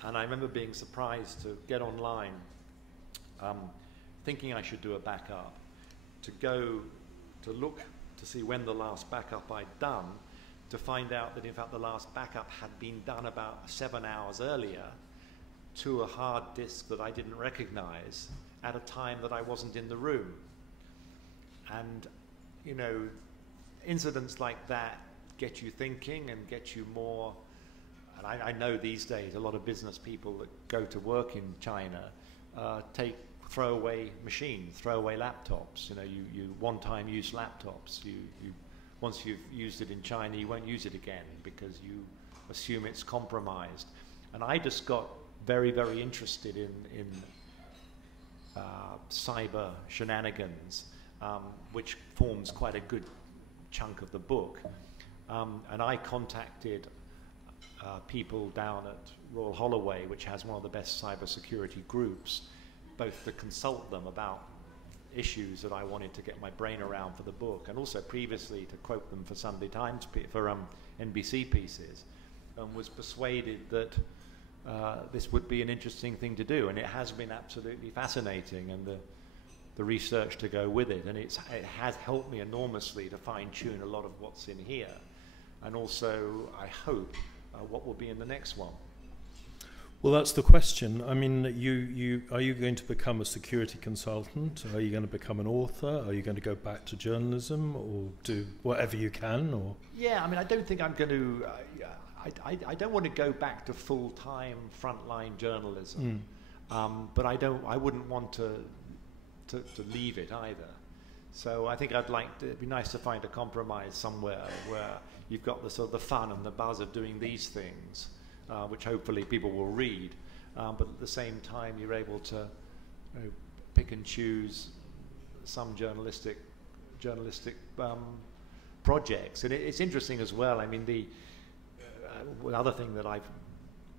And I remember being surprised to get online, thinking I should do a backup, to go to look to see when the last backup I'd done, to find out that in fact the last backup had been done about 7 hours earlier to a hard disk that I didn't recognize at a time that I wasn't in the room. And, incidents like that get you thinking and get you more, and I know these days a lot of business people that go to work in China take throwaway machines, throwaway laptops, you one-time use laptops. Once you've used it in China, you won't use it again because you assume it's compromised. And I just got very, very interested in cyber shenanigans, which forms quite a good chunk of the book. And I contacted people down at Royal Holloway, which has one of the best cybersecurity groups, both to consult them about issues that I wanted to get my brain around for the book, and also previously to quote them for Sunday Times, for NBC pieces, and was persuaded that this would be an interesting thing to do, and it has been absolutely fascinating, and the research to go with it, and it has helped me enormously to fine-tune a lot of what's in here, and also, I hope, what will be in the next one. Well, that's the question. I mean, are you going to become a security consultant? Are you going to become an author? Are you going to go back to journalism, or do whatever you can? Or yeah, I mean, I don't think I'm going to. I don't want to go back to full-time frontline journalism, but I wouldn't want to leave it either. So I think it'd be nice to find a compromise somewhere where you've got the sort of the fun and the buzz of doing these things, which hopefully people will read, but at the same time you're able to pick and choose some journalistic projects. And it's interesting as well. I mean, the other thing that I've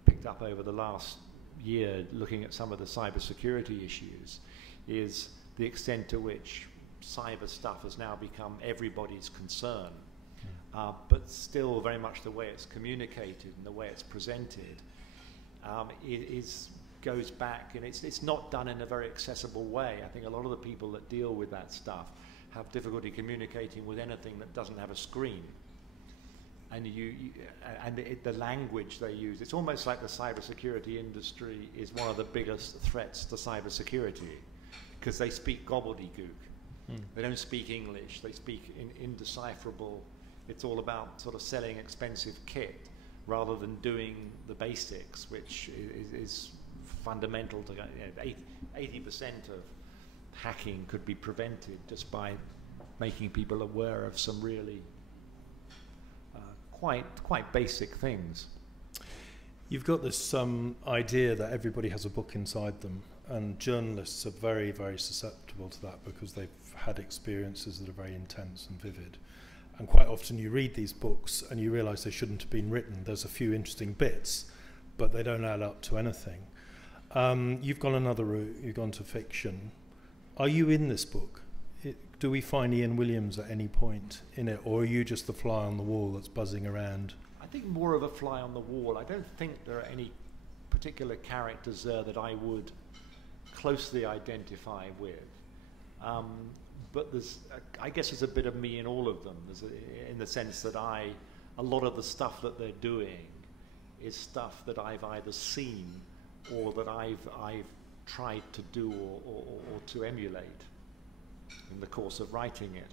picked up over the last year, looking at some of the cybersecurity issues, is the extent to which cyber stuff has now become everybody's concern, but still very much the way it's communicated and the way it's presented goes back, and it's not done in a very accessible way. I think a lot of the people that deal with that stuff have difficulty communicating with anything that doesn't have a screen. And the language they use, it's almost like the cybersecurity industry is one of the biggest threats to cybersecurity, because they speak gobbledygook. They don't speak English. They speak indecipherable. It's all about sort of selling expensive kit rather than doing the basics, which is fundamental to 80% of hacking could be prevented just by making people aware of some really quite basic things. You've got this idea that everybody has a book inside them, and journalists are very, very susceptible to that because they've had experiences that are very intense and vivid. And quite often you read these books and you realise they shouldn't have been written. There's a few interesting bits, but they don't add up to anything. You've gone another route, you've gone to fiction. Are you in this book? Do we find Ian Williams at any point in it, or are you just the fly on the wall that's buzzing around? I think more of a fly on the wall. I don't think there are any particular characters there that I would closely identify with. But I guess there's a bit of me in all of them. In the sense that a lot of the stuff that they're doing is stuff that I've either seen or that I've tried to do or to emulate in the course of writing it.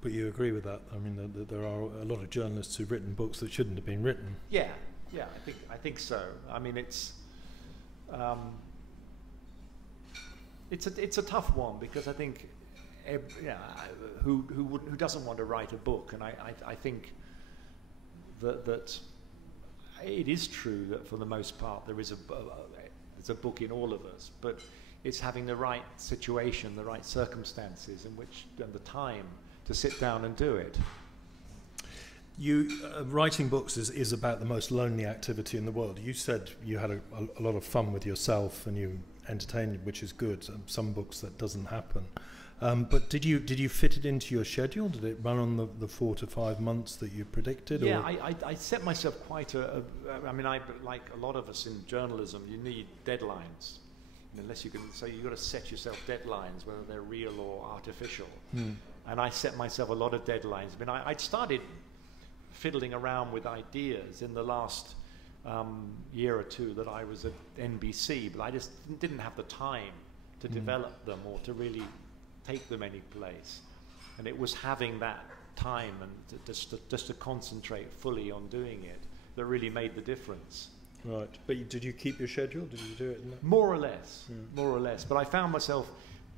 But you agree with that? I mean, there are a lot of journalists who've written books that shouldn't have been written. Yeah, I think so. I mean, it's a tough one because I think, who doesn't want to write a book? And I think that it is true that for the most part there's a book in all of us, but it's having the right situation, the right circumstances, and the time to sit down and do it. Writing books is about the most lonely activity in the world. You said you had a lot of fun with yourself and you entertained, which is good. Some books that doesn't happen. But did you fit it into your schedule? Did it run on the 4 to 5 months that you predicted? Yeah, I set myself quite I mean, like a lot of us in journalism, you need deadlines. Unless you can, so you've got to set yourself deadlines, whether they're real or artificial. And I set myself a lot of deadlines. I mean, I'd started fiddling around with ideas in the last year or two that I was at NBC, but I just didn't have the time to develop them or to really take them any place. And it was having that time and just to concentrate fully on doing it that really made the difference. Right, but did you keep your schedule? Did you do it? More or less. But I found myself,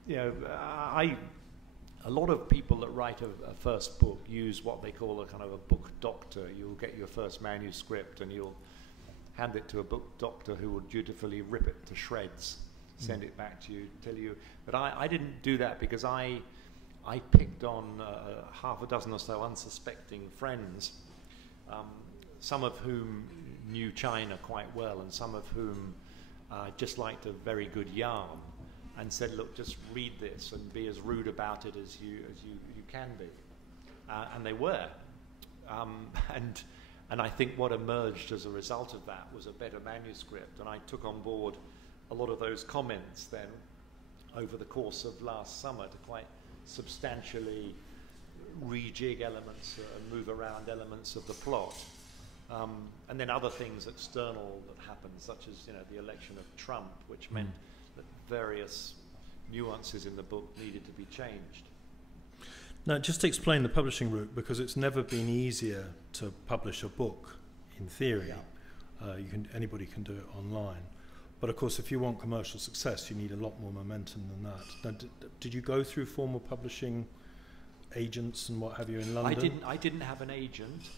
a lot of people that write a first book use what they call a kind of a book doctor. You'll get your first manuscript and you'll hand it to a book doctor who will dutifully rip it to shreds, send it back to you, tell you. But I didn't do that because I picked on half a dozen or so unsuspecting friends, some of whom knew China quite well and some of whom just liked a very good yarn, and said, look, just read this and be as rude about it as you can be. And they were. And I think what emerged as a result of that was a better manuscript, and I took on board a lot of those comments then over the course of last summer to quite substantially rejig elements and move around elements of the plot. And then other things external that happened, such as the election of Trump, which meant that various nuances in the book needed to be changed. Now, just to explain the publishing route, because it's never been easier to publish a book, in theory. Anybody can do it online. But of course, if you want commercial success, you need a lot more momentum than that. Now, did you go through formal publishing agents and what have you in London? I didn't have an agent.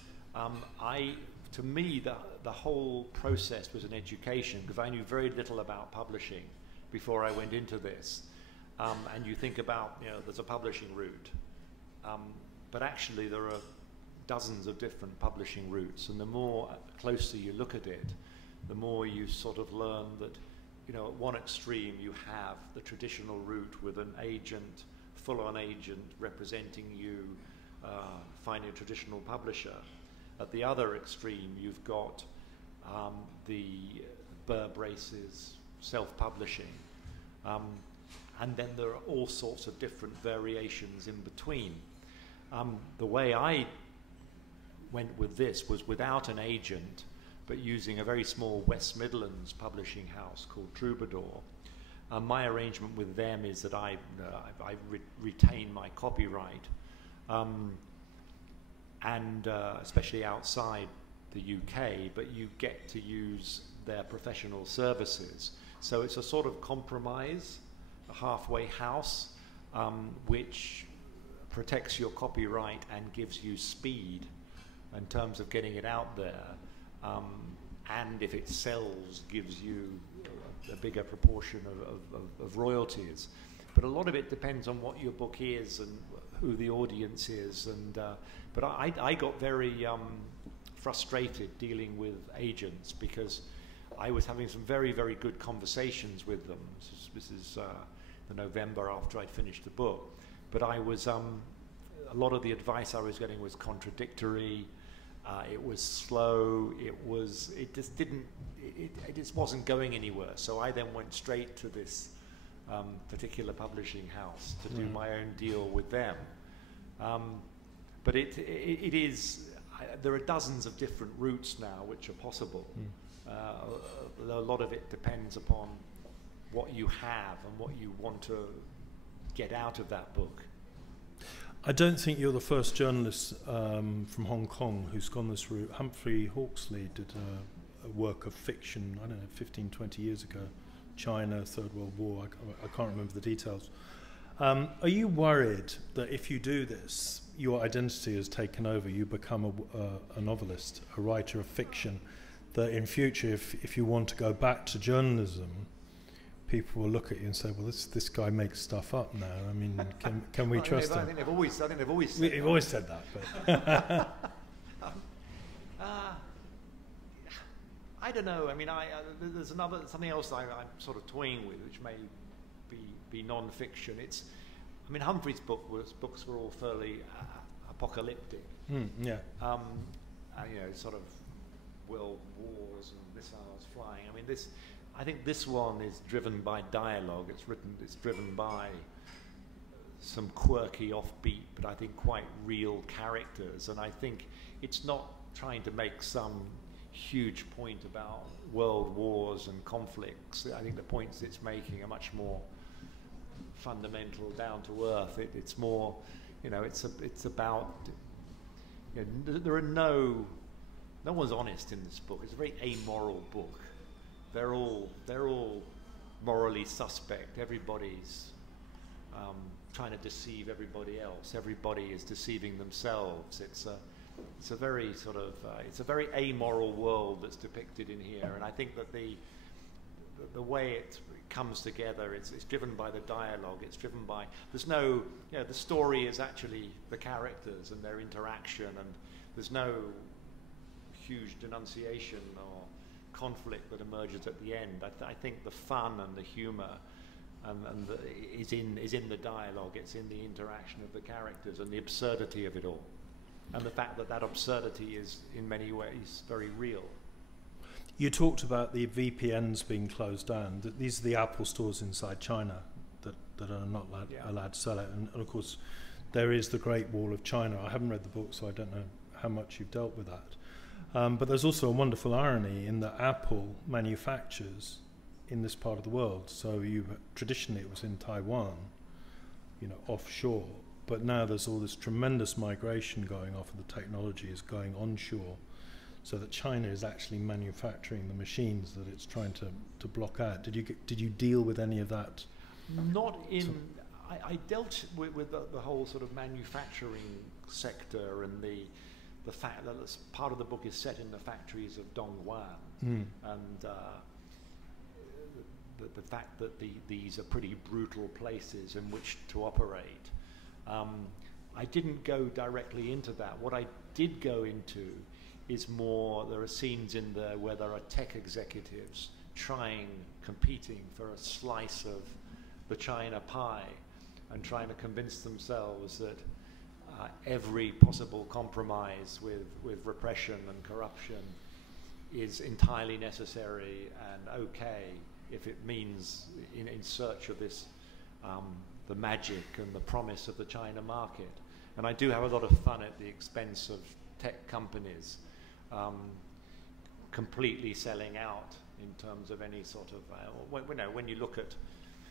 To me, the whole process was an education, because I knew very little about publishing before I went into this. And you think about, there's a publishing route. But actually, there are dozens of different publishing routes, and the more closely you look at it, the more you sort of learn that, at one extreme you have the traditional route with an agent, full-on agent representing you, finding a traditional publisher. At the other extreme, you've got the Burr Braces, self-publishing, and then there are all sorts of different variations in between. The way I went with this was without an agent, but using a very small West Midlands publishing house called Troubadour, My arrangement with them is that I retain my copyright, and especially outside the UK, but you get to use their professional services. So it's a sort of compromise, a halfway house, which protects your copyright and gives you speed in terms of getting it out there, and if it sells, gives you a bigger proportion of royalties. But a lot of it depends on what your book is and who the audience is. And but I got very frustrated dealing with agents, because I was having some very, very good conversations with them. This is the November after I'd finished the book. But I was, a lot of the advice I was getting was contradictory. It was slow. It just wasn't going anywhere. So I then went straight to this particular publishing house to do my own deal with them. But it is, there are dozens of different routes now which are possible. A lot of it depends upon what you have and what you want to get out of that book. I don't think you're the first journalist from Hong Kong who's gone this route. Humphrey Hawksley did a work of fiction, I don't know, 15, 20 years ago. China, Third World War, I can't remember the details. Are you worried that if you do this, your identity is taken over, you become a novelist, a writer of fiction, that in future, if you want to go back to journalism, people will look at you and say, well, this guy makes stuff up now. I mean, can we trust him? I think they've always said that. We've always said that, but... I don't know. I mean, there's something else I'm sort of toying with, which may be non-fiction. I mean, Humphrey's books were all fairly apocalyptic. Yeah. And, you know, sort of world wars and missiles flying. I mean, I think this one is driven by dialogue. It's driven by some quirky, offbeat, but I think quite real characters. And I think it's not trying to make some huge point about world wars and conflicts. I think the points it's making are much more fundamental, down to earth. It's more, you know, it's about, you know, there are no one's honest in this book. It's a very amoral book. They're all morally suspect. Everybody's trying to deceive everybody else. Everybody is deceiving themselves. It's a very sort of it's a very amoral world that's depicted in here, and I think that the way it comes together, it's driven by the dialogue. It's driven by, there's no, you know, the story is actually the characters and their interaction, and there's no huge denunciation or conflict that emerges at the end. I think the fun and the humour is in the dialogue. It's in the interaction of the characters and the absurdity of it all, and the fact that absurdity is in many ways very real. You talked about the VPNs being closed down. These are the Apple stores inside China that are not allowed to sell it, and of course there is the Great Wall of China. I haven't read the book, so I don't know how much you've dealt with that. But there's also a wonderful irony in that Apple manufactures in this part of the world. So traditionally it was in Taiwan, you know, offshore, but now there's all this tremendous migration going off, and the technology is going onshore, so that China is actually manufacturing the machines that it's trying to block out. Did you deal with any of that? Not in. I dealt with the whole sort of manufacturing sector, and the fact that part of the book is set in the factories of Dongguan, and the fact that these are pretty brutal places in which to operate. I didn't go directly into that. What I did go into is more, there are scenes in there where there are tech executives competing for a slice of the China pie, and trying to convince themselves that every possible compromise with repression and corruption is entirely necessary and okay if it means in search of this the magic and the promise of the China market. And I do have a lot of fun at the expense of tech companies completely selling out in terms of any sort of when you look at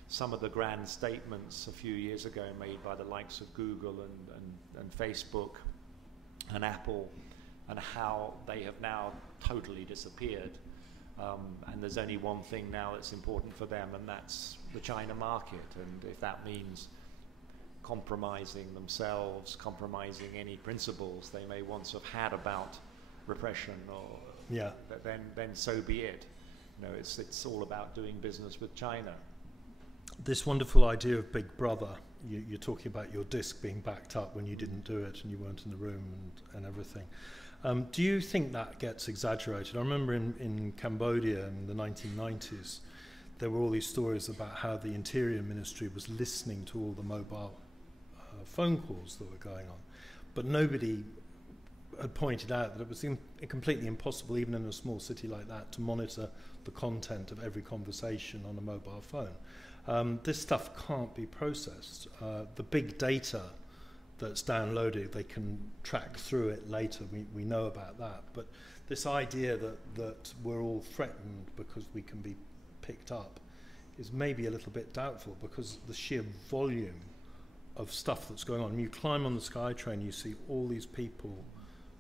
some of the grand statements a few years ago made by the likes of Google and Facebook and Apple, and how they have now totally disappeared. And there's only one thing now that's important for them, and that's the China market. And if that means compromising themselves, compromising any principles they may once have had about repression, or then so be it. You know, it's all about doing business with China. This wonderful idea of Big Brother, you're talking about your disc being backed up when you didn't do it and you weren't in the room and everything. Do you think that gets exaggerated? I remember in Cambodia in the 1990s, there were all these stories about how the Interior Ministry was listening to all the mobile phone calls that were going on. But nobody had pointed out that it was completely impossible, even in a small city like that, to monitor the content of every conversation on a mobile phone. This stuff can't be processed. The big data that's downloaded, they can track through it later. We know about that. But this idea that we're all threatened because we can be picked up is maybe a little bit doubtful, because the sheer volume of stuff that's going on. When you climb on the SkyTrain, you see all these people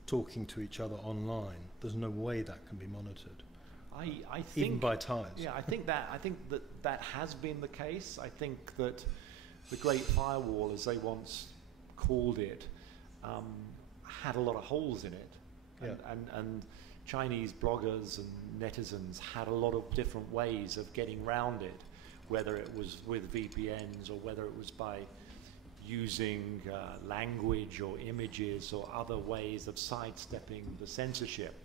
talking to each other online. There's no way that can be monitored. I think, even by ties. Yeah, I think that has been the case. I think that the Great Firewall, as they once called it, had a lot of holes in it, and Chinese bloggers and netizens had a lot of different ways of getting around it, whether it was with VPNs or whether it was by using language or images or other ways of sidestepping the censorship.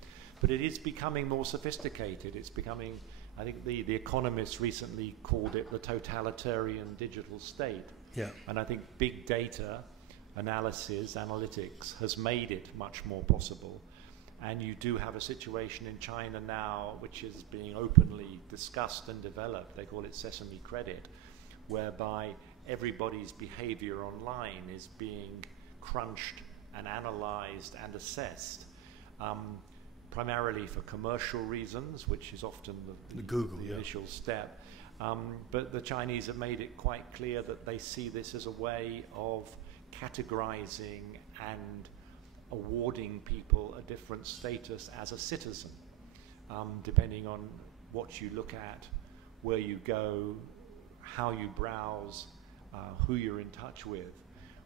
But it is becoming more sophisticated. It's becoming, I think the Economist recently called it the totalitarian digital state. Yeah. And I think big data analytics has made it much more possible. And you do have a situation in China now which is being openly discussed and developed. They call it Sesame Credit, whereby everybody's behavior online is being crunched and analyzed and assessed, primarily for commercial reasons, which is often the initial step. But the Chinese have made it quite clear that they see this as a way of categorizing and awarding people a different status as a citizen, depending on what you look at, where you go, how you browse, who you're in touch with,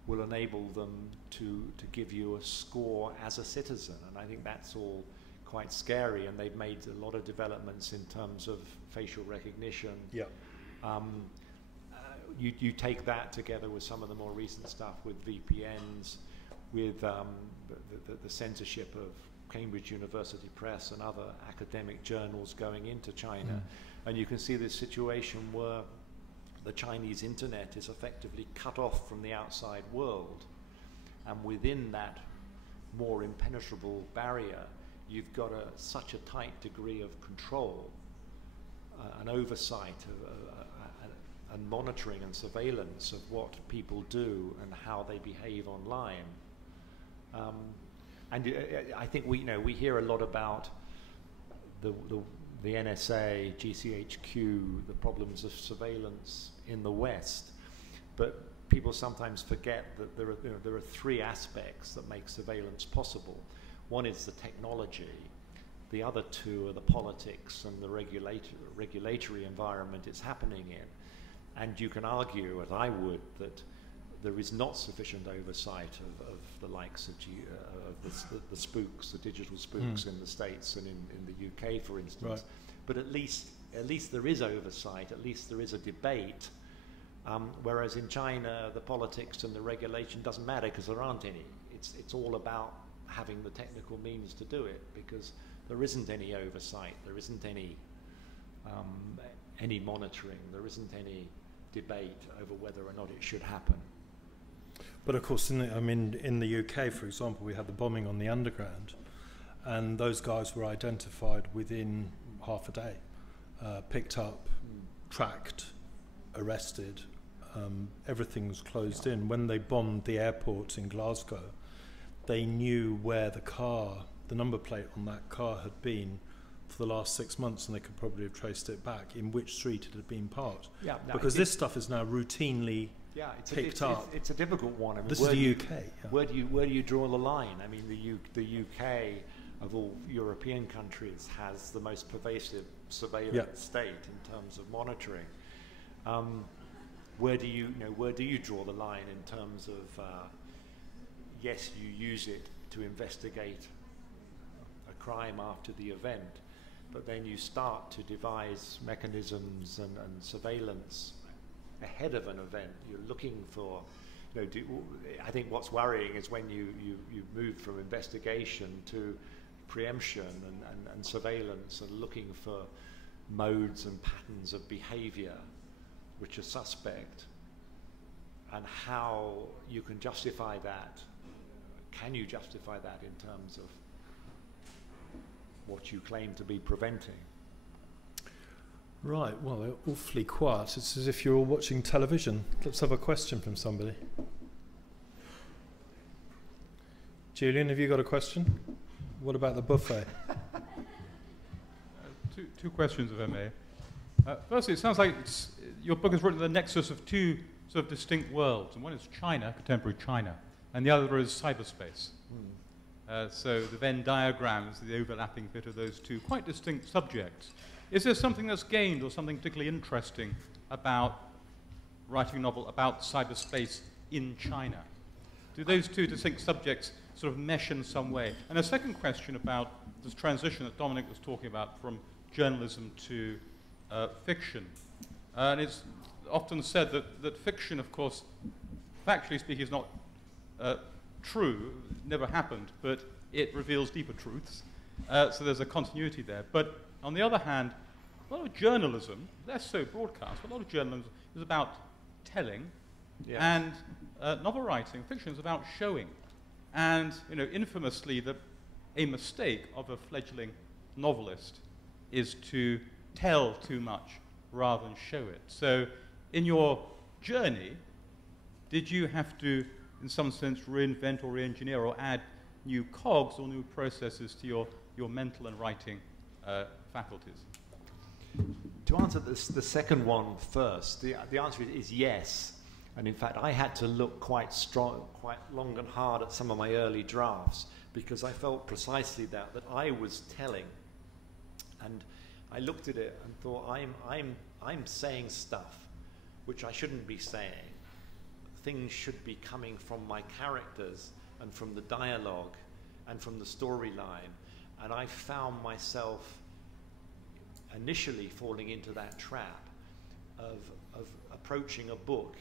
will enable them to give you a score as a citizen. And I think that's all quite scary, and they've made a lot of developments in terms of facial recognition. Yeah. You take that together with some of the more recent stuff with VPNs, with the censorship of Cambridge University Press and other academic journals going into China. And you can see this situation where the Chinese internet is effectively cut off from the outside world. And within that more impenetrable barrier, you've got such a tight degree of control, an oversight, and monitoring and surveillance of what people do and how they behave online. And I think we hear a lot about the NSA, GCHQ, the problems of surveillance in the West, but people sometimes forget that there are three aspects that make surveillance possible. One is the technology. The other two are the politics and the regulatory environment it's happening in. And you can argue, as I would, that there is not sufficient oversight of the likes of the spooks, the digital spooks in the States and in the UK, for instance. Right. But at least there is oversight. At least there is a debate. Whereas in China, the politics and the regulation doesn't matter because there aren't any. It's all about having the technical means to do it, because there isn't any oversight, there isn't any monitoring, there isn't any debate over whether or not it should happen. But of course, in the UK, for example, we had the bombing on the Underground, and those guys were identified within half a day, picked up, tracked, arrested. Everything was closed in. When they bombed the airport in Glasgow, they knew where the number plate on that car had been for the last 6 months, and they could probably have traced it back in which street it had been parked. Yeah, no, because this stuff is now routinely picked up. It's a difficult one. I mean, this is the UK. Yeah. Where do you draw the line? I mean, the UK of all European countries has the most pervasive surveillance state in terms of monitoring. Where do you draw the line in terms of yes, you use it to investigate a crime after the event, but then you start to devise mechanisms and surveillance ahead of an event. You're looking for, I think what's worrying is when you move from investigation to preemption and surveillance and looking for modes and patterns of behavior which are suspect, and how you can justify that. Can you justify that in terms of what you claim to be preventing? Right, well, they're awfully quiet. It's as if you're all watching television. Let's have a question from somebody. Julian, have you got a question? What about the buffet? Two questions, if I may. Firstly, it sounds like your book is written at the nexus of two sort of distinct worlds, and one is China, contemporary China, and the other is cyberspace. So the Venn diagram is the overlapping bit of those two quite distinct subjects. Is there something that's gained or something particularly interesting about writing a novel about cyberspace in China? Do those two distinct subjects sort of mesh in some way? And a second question about this transition that Dominic was talking about from journalism to fiction. And it's often said that fiction, of course, factually speaking, is not true, never happened, but it reveals deeper truths. So there's a continuity there. But on the other hand, a lot of journalism, less so broadcast, but a lot of journalism is about telling, and novel writing, fiction is about showing. And infamously, a mistake of a fledgling novelist is to tell too much rather than show it. So in your journey, did you have to, in some sense, reinvent or re-engineer or add new cogs or new processes to your mental and writing faculties? To answer the second one first, the answer is yes. And in fact, I had to look quite long and hard at some of my early drafts, because I felt precisely that I was telling. And I looked at it and thought, I'm saying stuff which I shouldn't be saying. Things should be coming from my characters and from the dialogue and from the storyline. And I found myself initially falling into that trap of approaching a book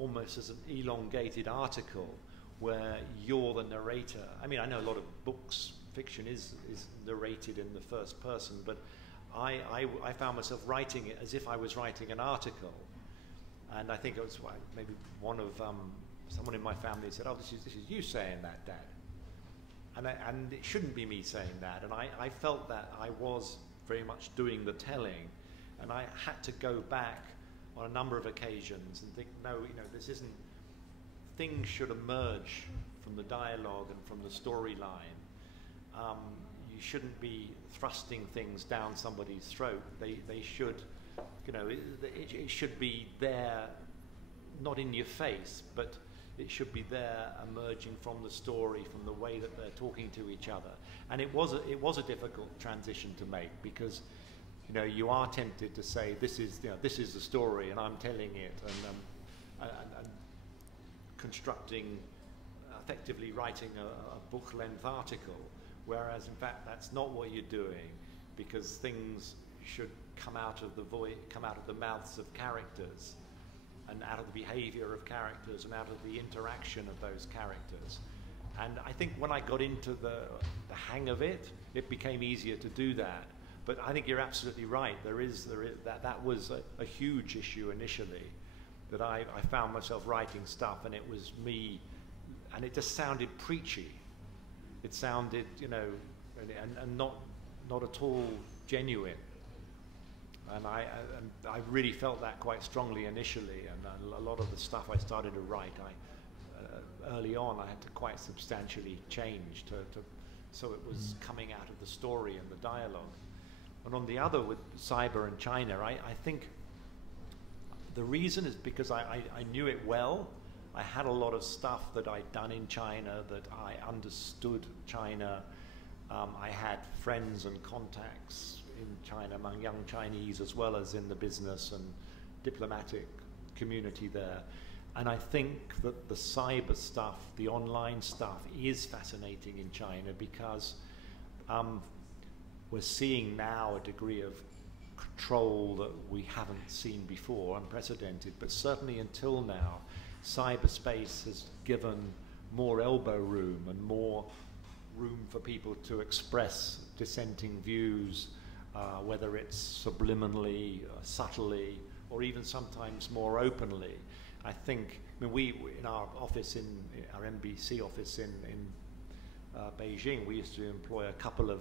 almost as an elongated article where you're the narrator. I mean, I know a lot of books, fiction is narrated in the first person, but I found myself writing it as if I was writing an article. And I think it was maybe one of someone in my family said, "Oh, this is you saying that, Dad," and it shouldn't be me saying that. And I felt that I was very much doing the telling, and I had to go back on a number of occasions and think, no, this isn't. Things should emerge from the dialogue and from the storyline. You shouldn't be thrusting things down somebody's throat. They should. It should be there, not in your face, but it should be there, emerging from the story, from the way that they're talking to each other. And it was a difficult transition to make, because you are tempted to say this is the story and I'm telling it, and constructing, effectively writing a book-length article, whereas in fact that's not what you're doing, because things should come out of the mouths of characters, and out of the behavior of characters, and out of the interaction of those characters. And I think when I got into the hang of it, it became easier to do that. But I think you're absolutely right. That was a huge issue initially, that I found myself writing stuff, and it was me, and it just sounded preachy. It sounded, and not at all genuine. And I really felt that quite strongly initially, and a lot of the stuff I started to write, early on, I had to quite substantially change so it was coming out of the story and the dialogue. And on the other, with cyber and China, I think the reason is because I knew it well. I had a lot of stuff that I'd done in China, that I understood China. I had friends and contacts in China among young Chinese, as well as in the business and diplomatic community there. And I think that the cyber stuff, the online stuff, is fascinating in China because we're seeing now a degree of control that we haven't seen before, unprecedented, but certainly until now, cyberspace has given more elbow room and more room for people to express dissenting views, whether it's subliminally, subtly, or even sometimes more openly. I think, I mean, we in our office, in our NBC office in Beijing, we used to employ a couple of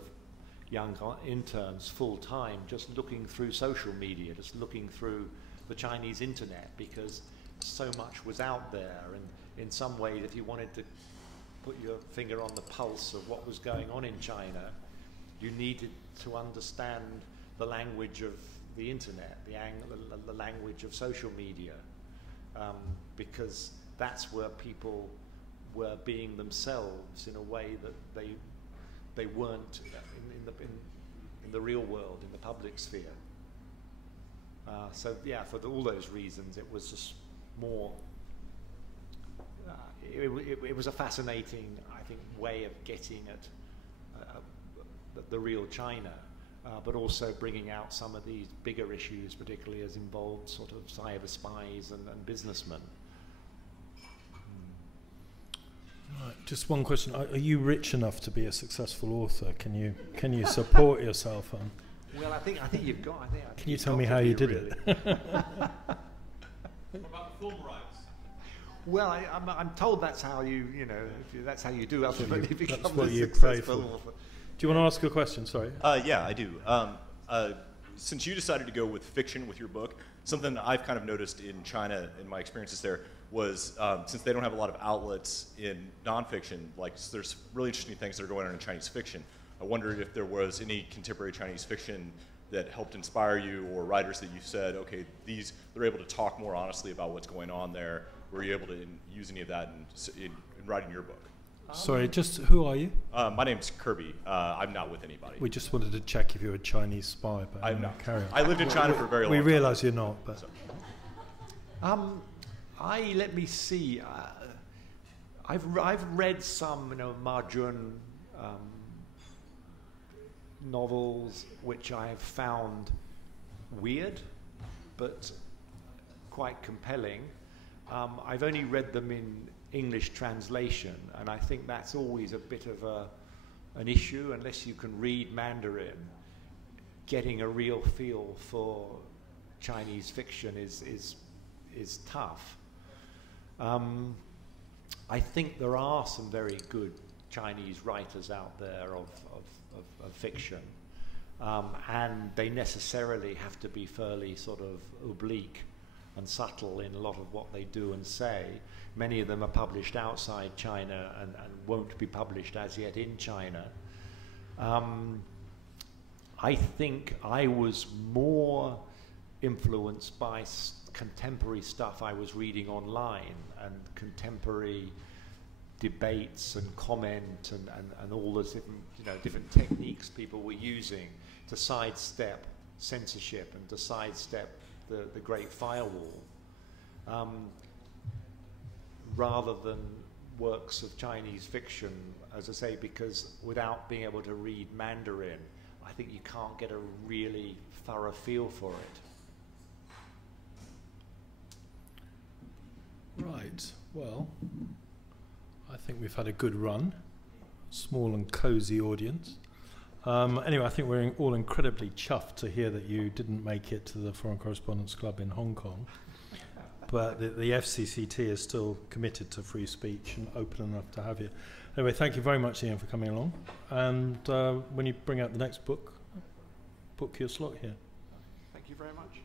young interns full-time, just looking through social media, just looking through the Chinese internet, because so much was out there, and in some ways, if you wanted to put your finger on the pulse of what was going on in China, you needed to understand the language of the internet, the language of social media, because that's where people were being themselves in a way that they weren't in the real world, in the public sphere. So yeah, for all those reasons, it was just more. It was a fascinating, I think, way of getting at the real China, but also bringing out some of these bigger issues, particularly as involved sort of cyber spies and businessmen. Right, just one question: are you rich enough to be a successful author? Can you support yourself on? Well, I think you've got. Can you tell me how you did it? What about the film rights? Well, I'm told that's how that's how you do ultimately become That's what a you pray successful for. author. Do you want to ask a question? Sorry. Yeah, I do. Since you decided to go with fiction with your book, something that I've kind of noticed in China in my experiences there was since they don't have a lot of outlets in nonfiction, like there's really interesting things that are going on in Chinese fiction. I wondered if there was any contemporary Chinese fiction that helped inspire you, or writers that you said, okay, they're able to talk more honestly about what's going on there. Were you able to use any of that in writing your book? Sorry, just who are you? My name's Kirby. I'm not with anybody. We just wanted to check if you're a Chinese spy, but I'm not. Carry on. I lived in China for a very long time. We realise you're not, but let me see. I've read some, Marjun novels, which I have found weird, but quite compelling. I've only read them in English translation, and I think that's always a bit of an issue unless you can read Mandarin. Getting a real feel for Chinese fiction is tough. I think there are some very good Chinese writers out there of fiction, and they necessarily have to be fairly sort of oblique and subtle in a lot of what they do and say. Many of them are published outside China and won't be published as yet in China. I think I was more influenced by contemporary stuff I was reading online, and contemporary debates and comment and all the different techniques people were using to sidestep censorship and to sidestep the Great Firewall, rather than works of Chinese fiction, as I say, because without being able to read Mandarin, I think you can't get a really thorough feel for it. right. Well, I think we've had a good run, small and cosy audience. Anyway, I think we're all incredibly chuffed to hear that you didn't make it to the Foreign Correspondents Club in Hong Kong. But the FCCT is still committed to free speech and open enough to have you. Anyway, thank you very much, Ian, for coming along. And when you bring out the next book, book your slot here. Thank you very much.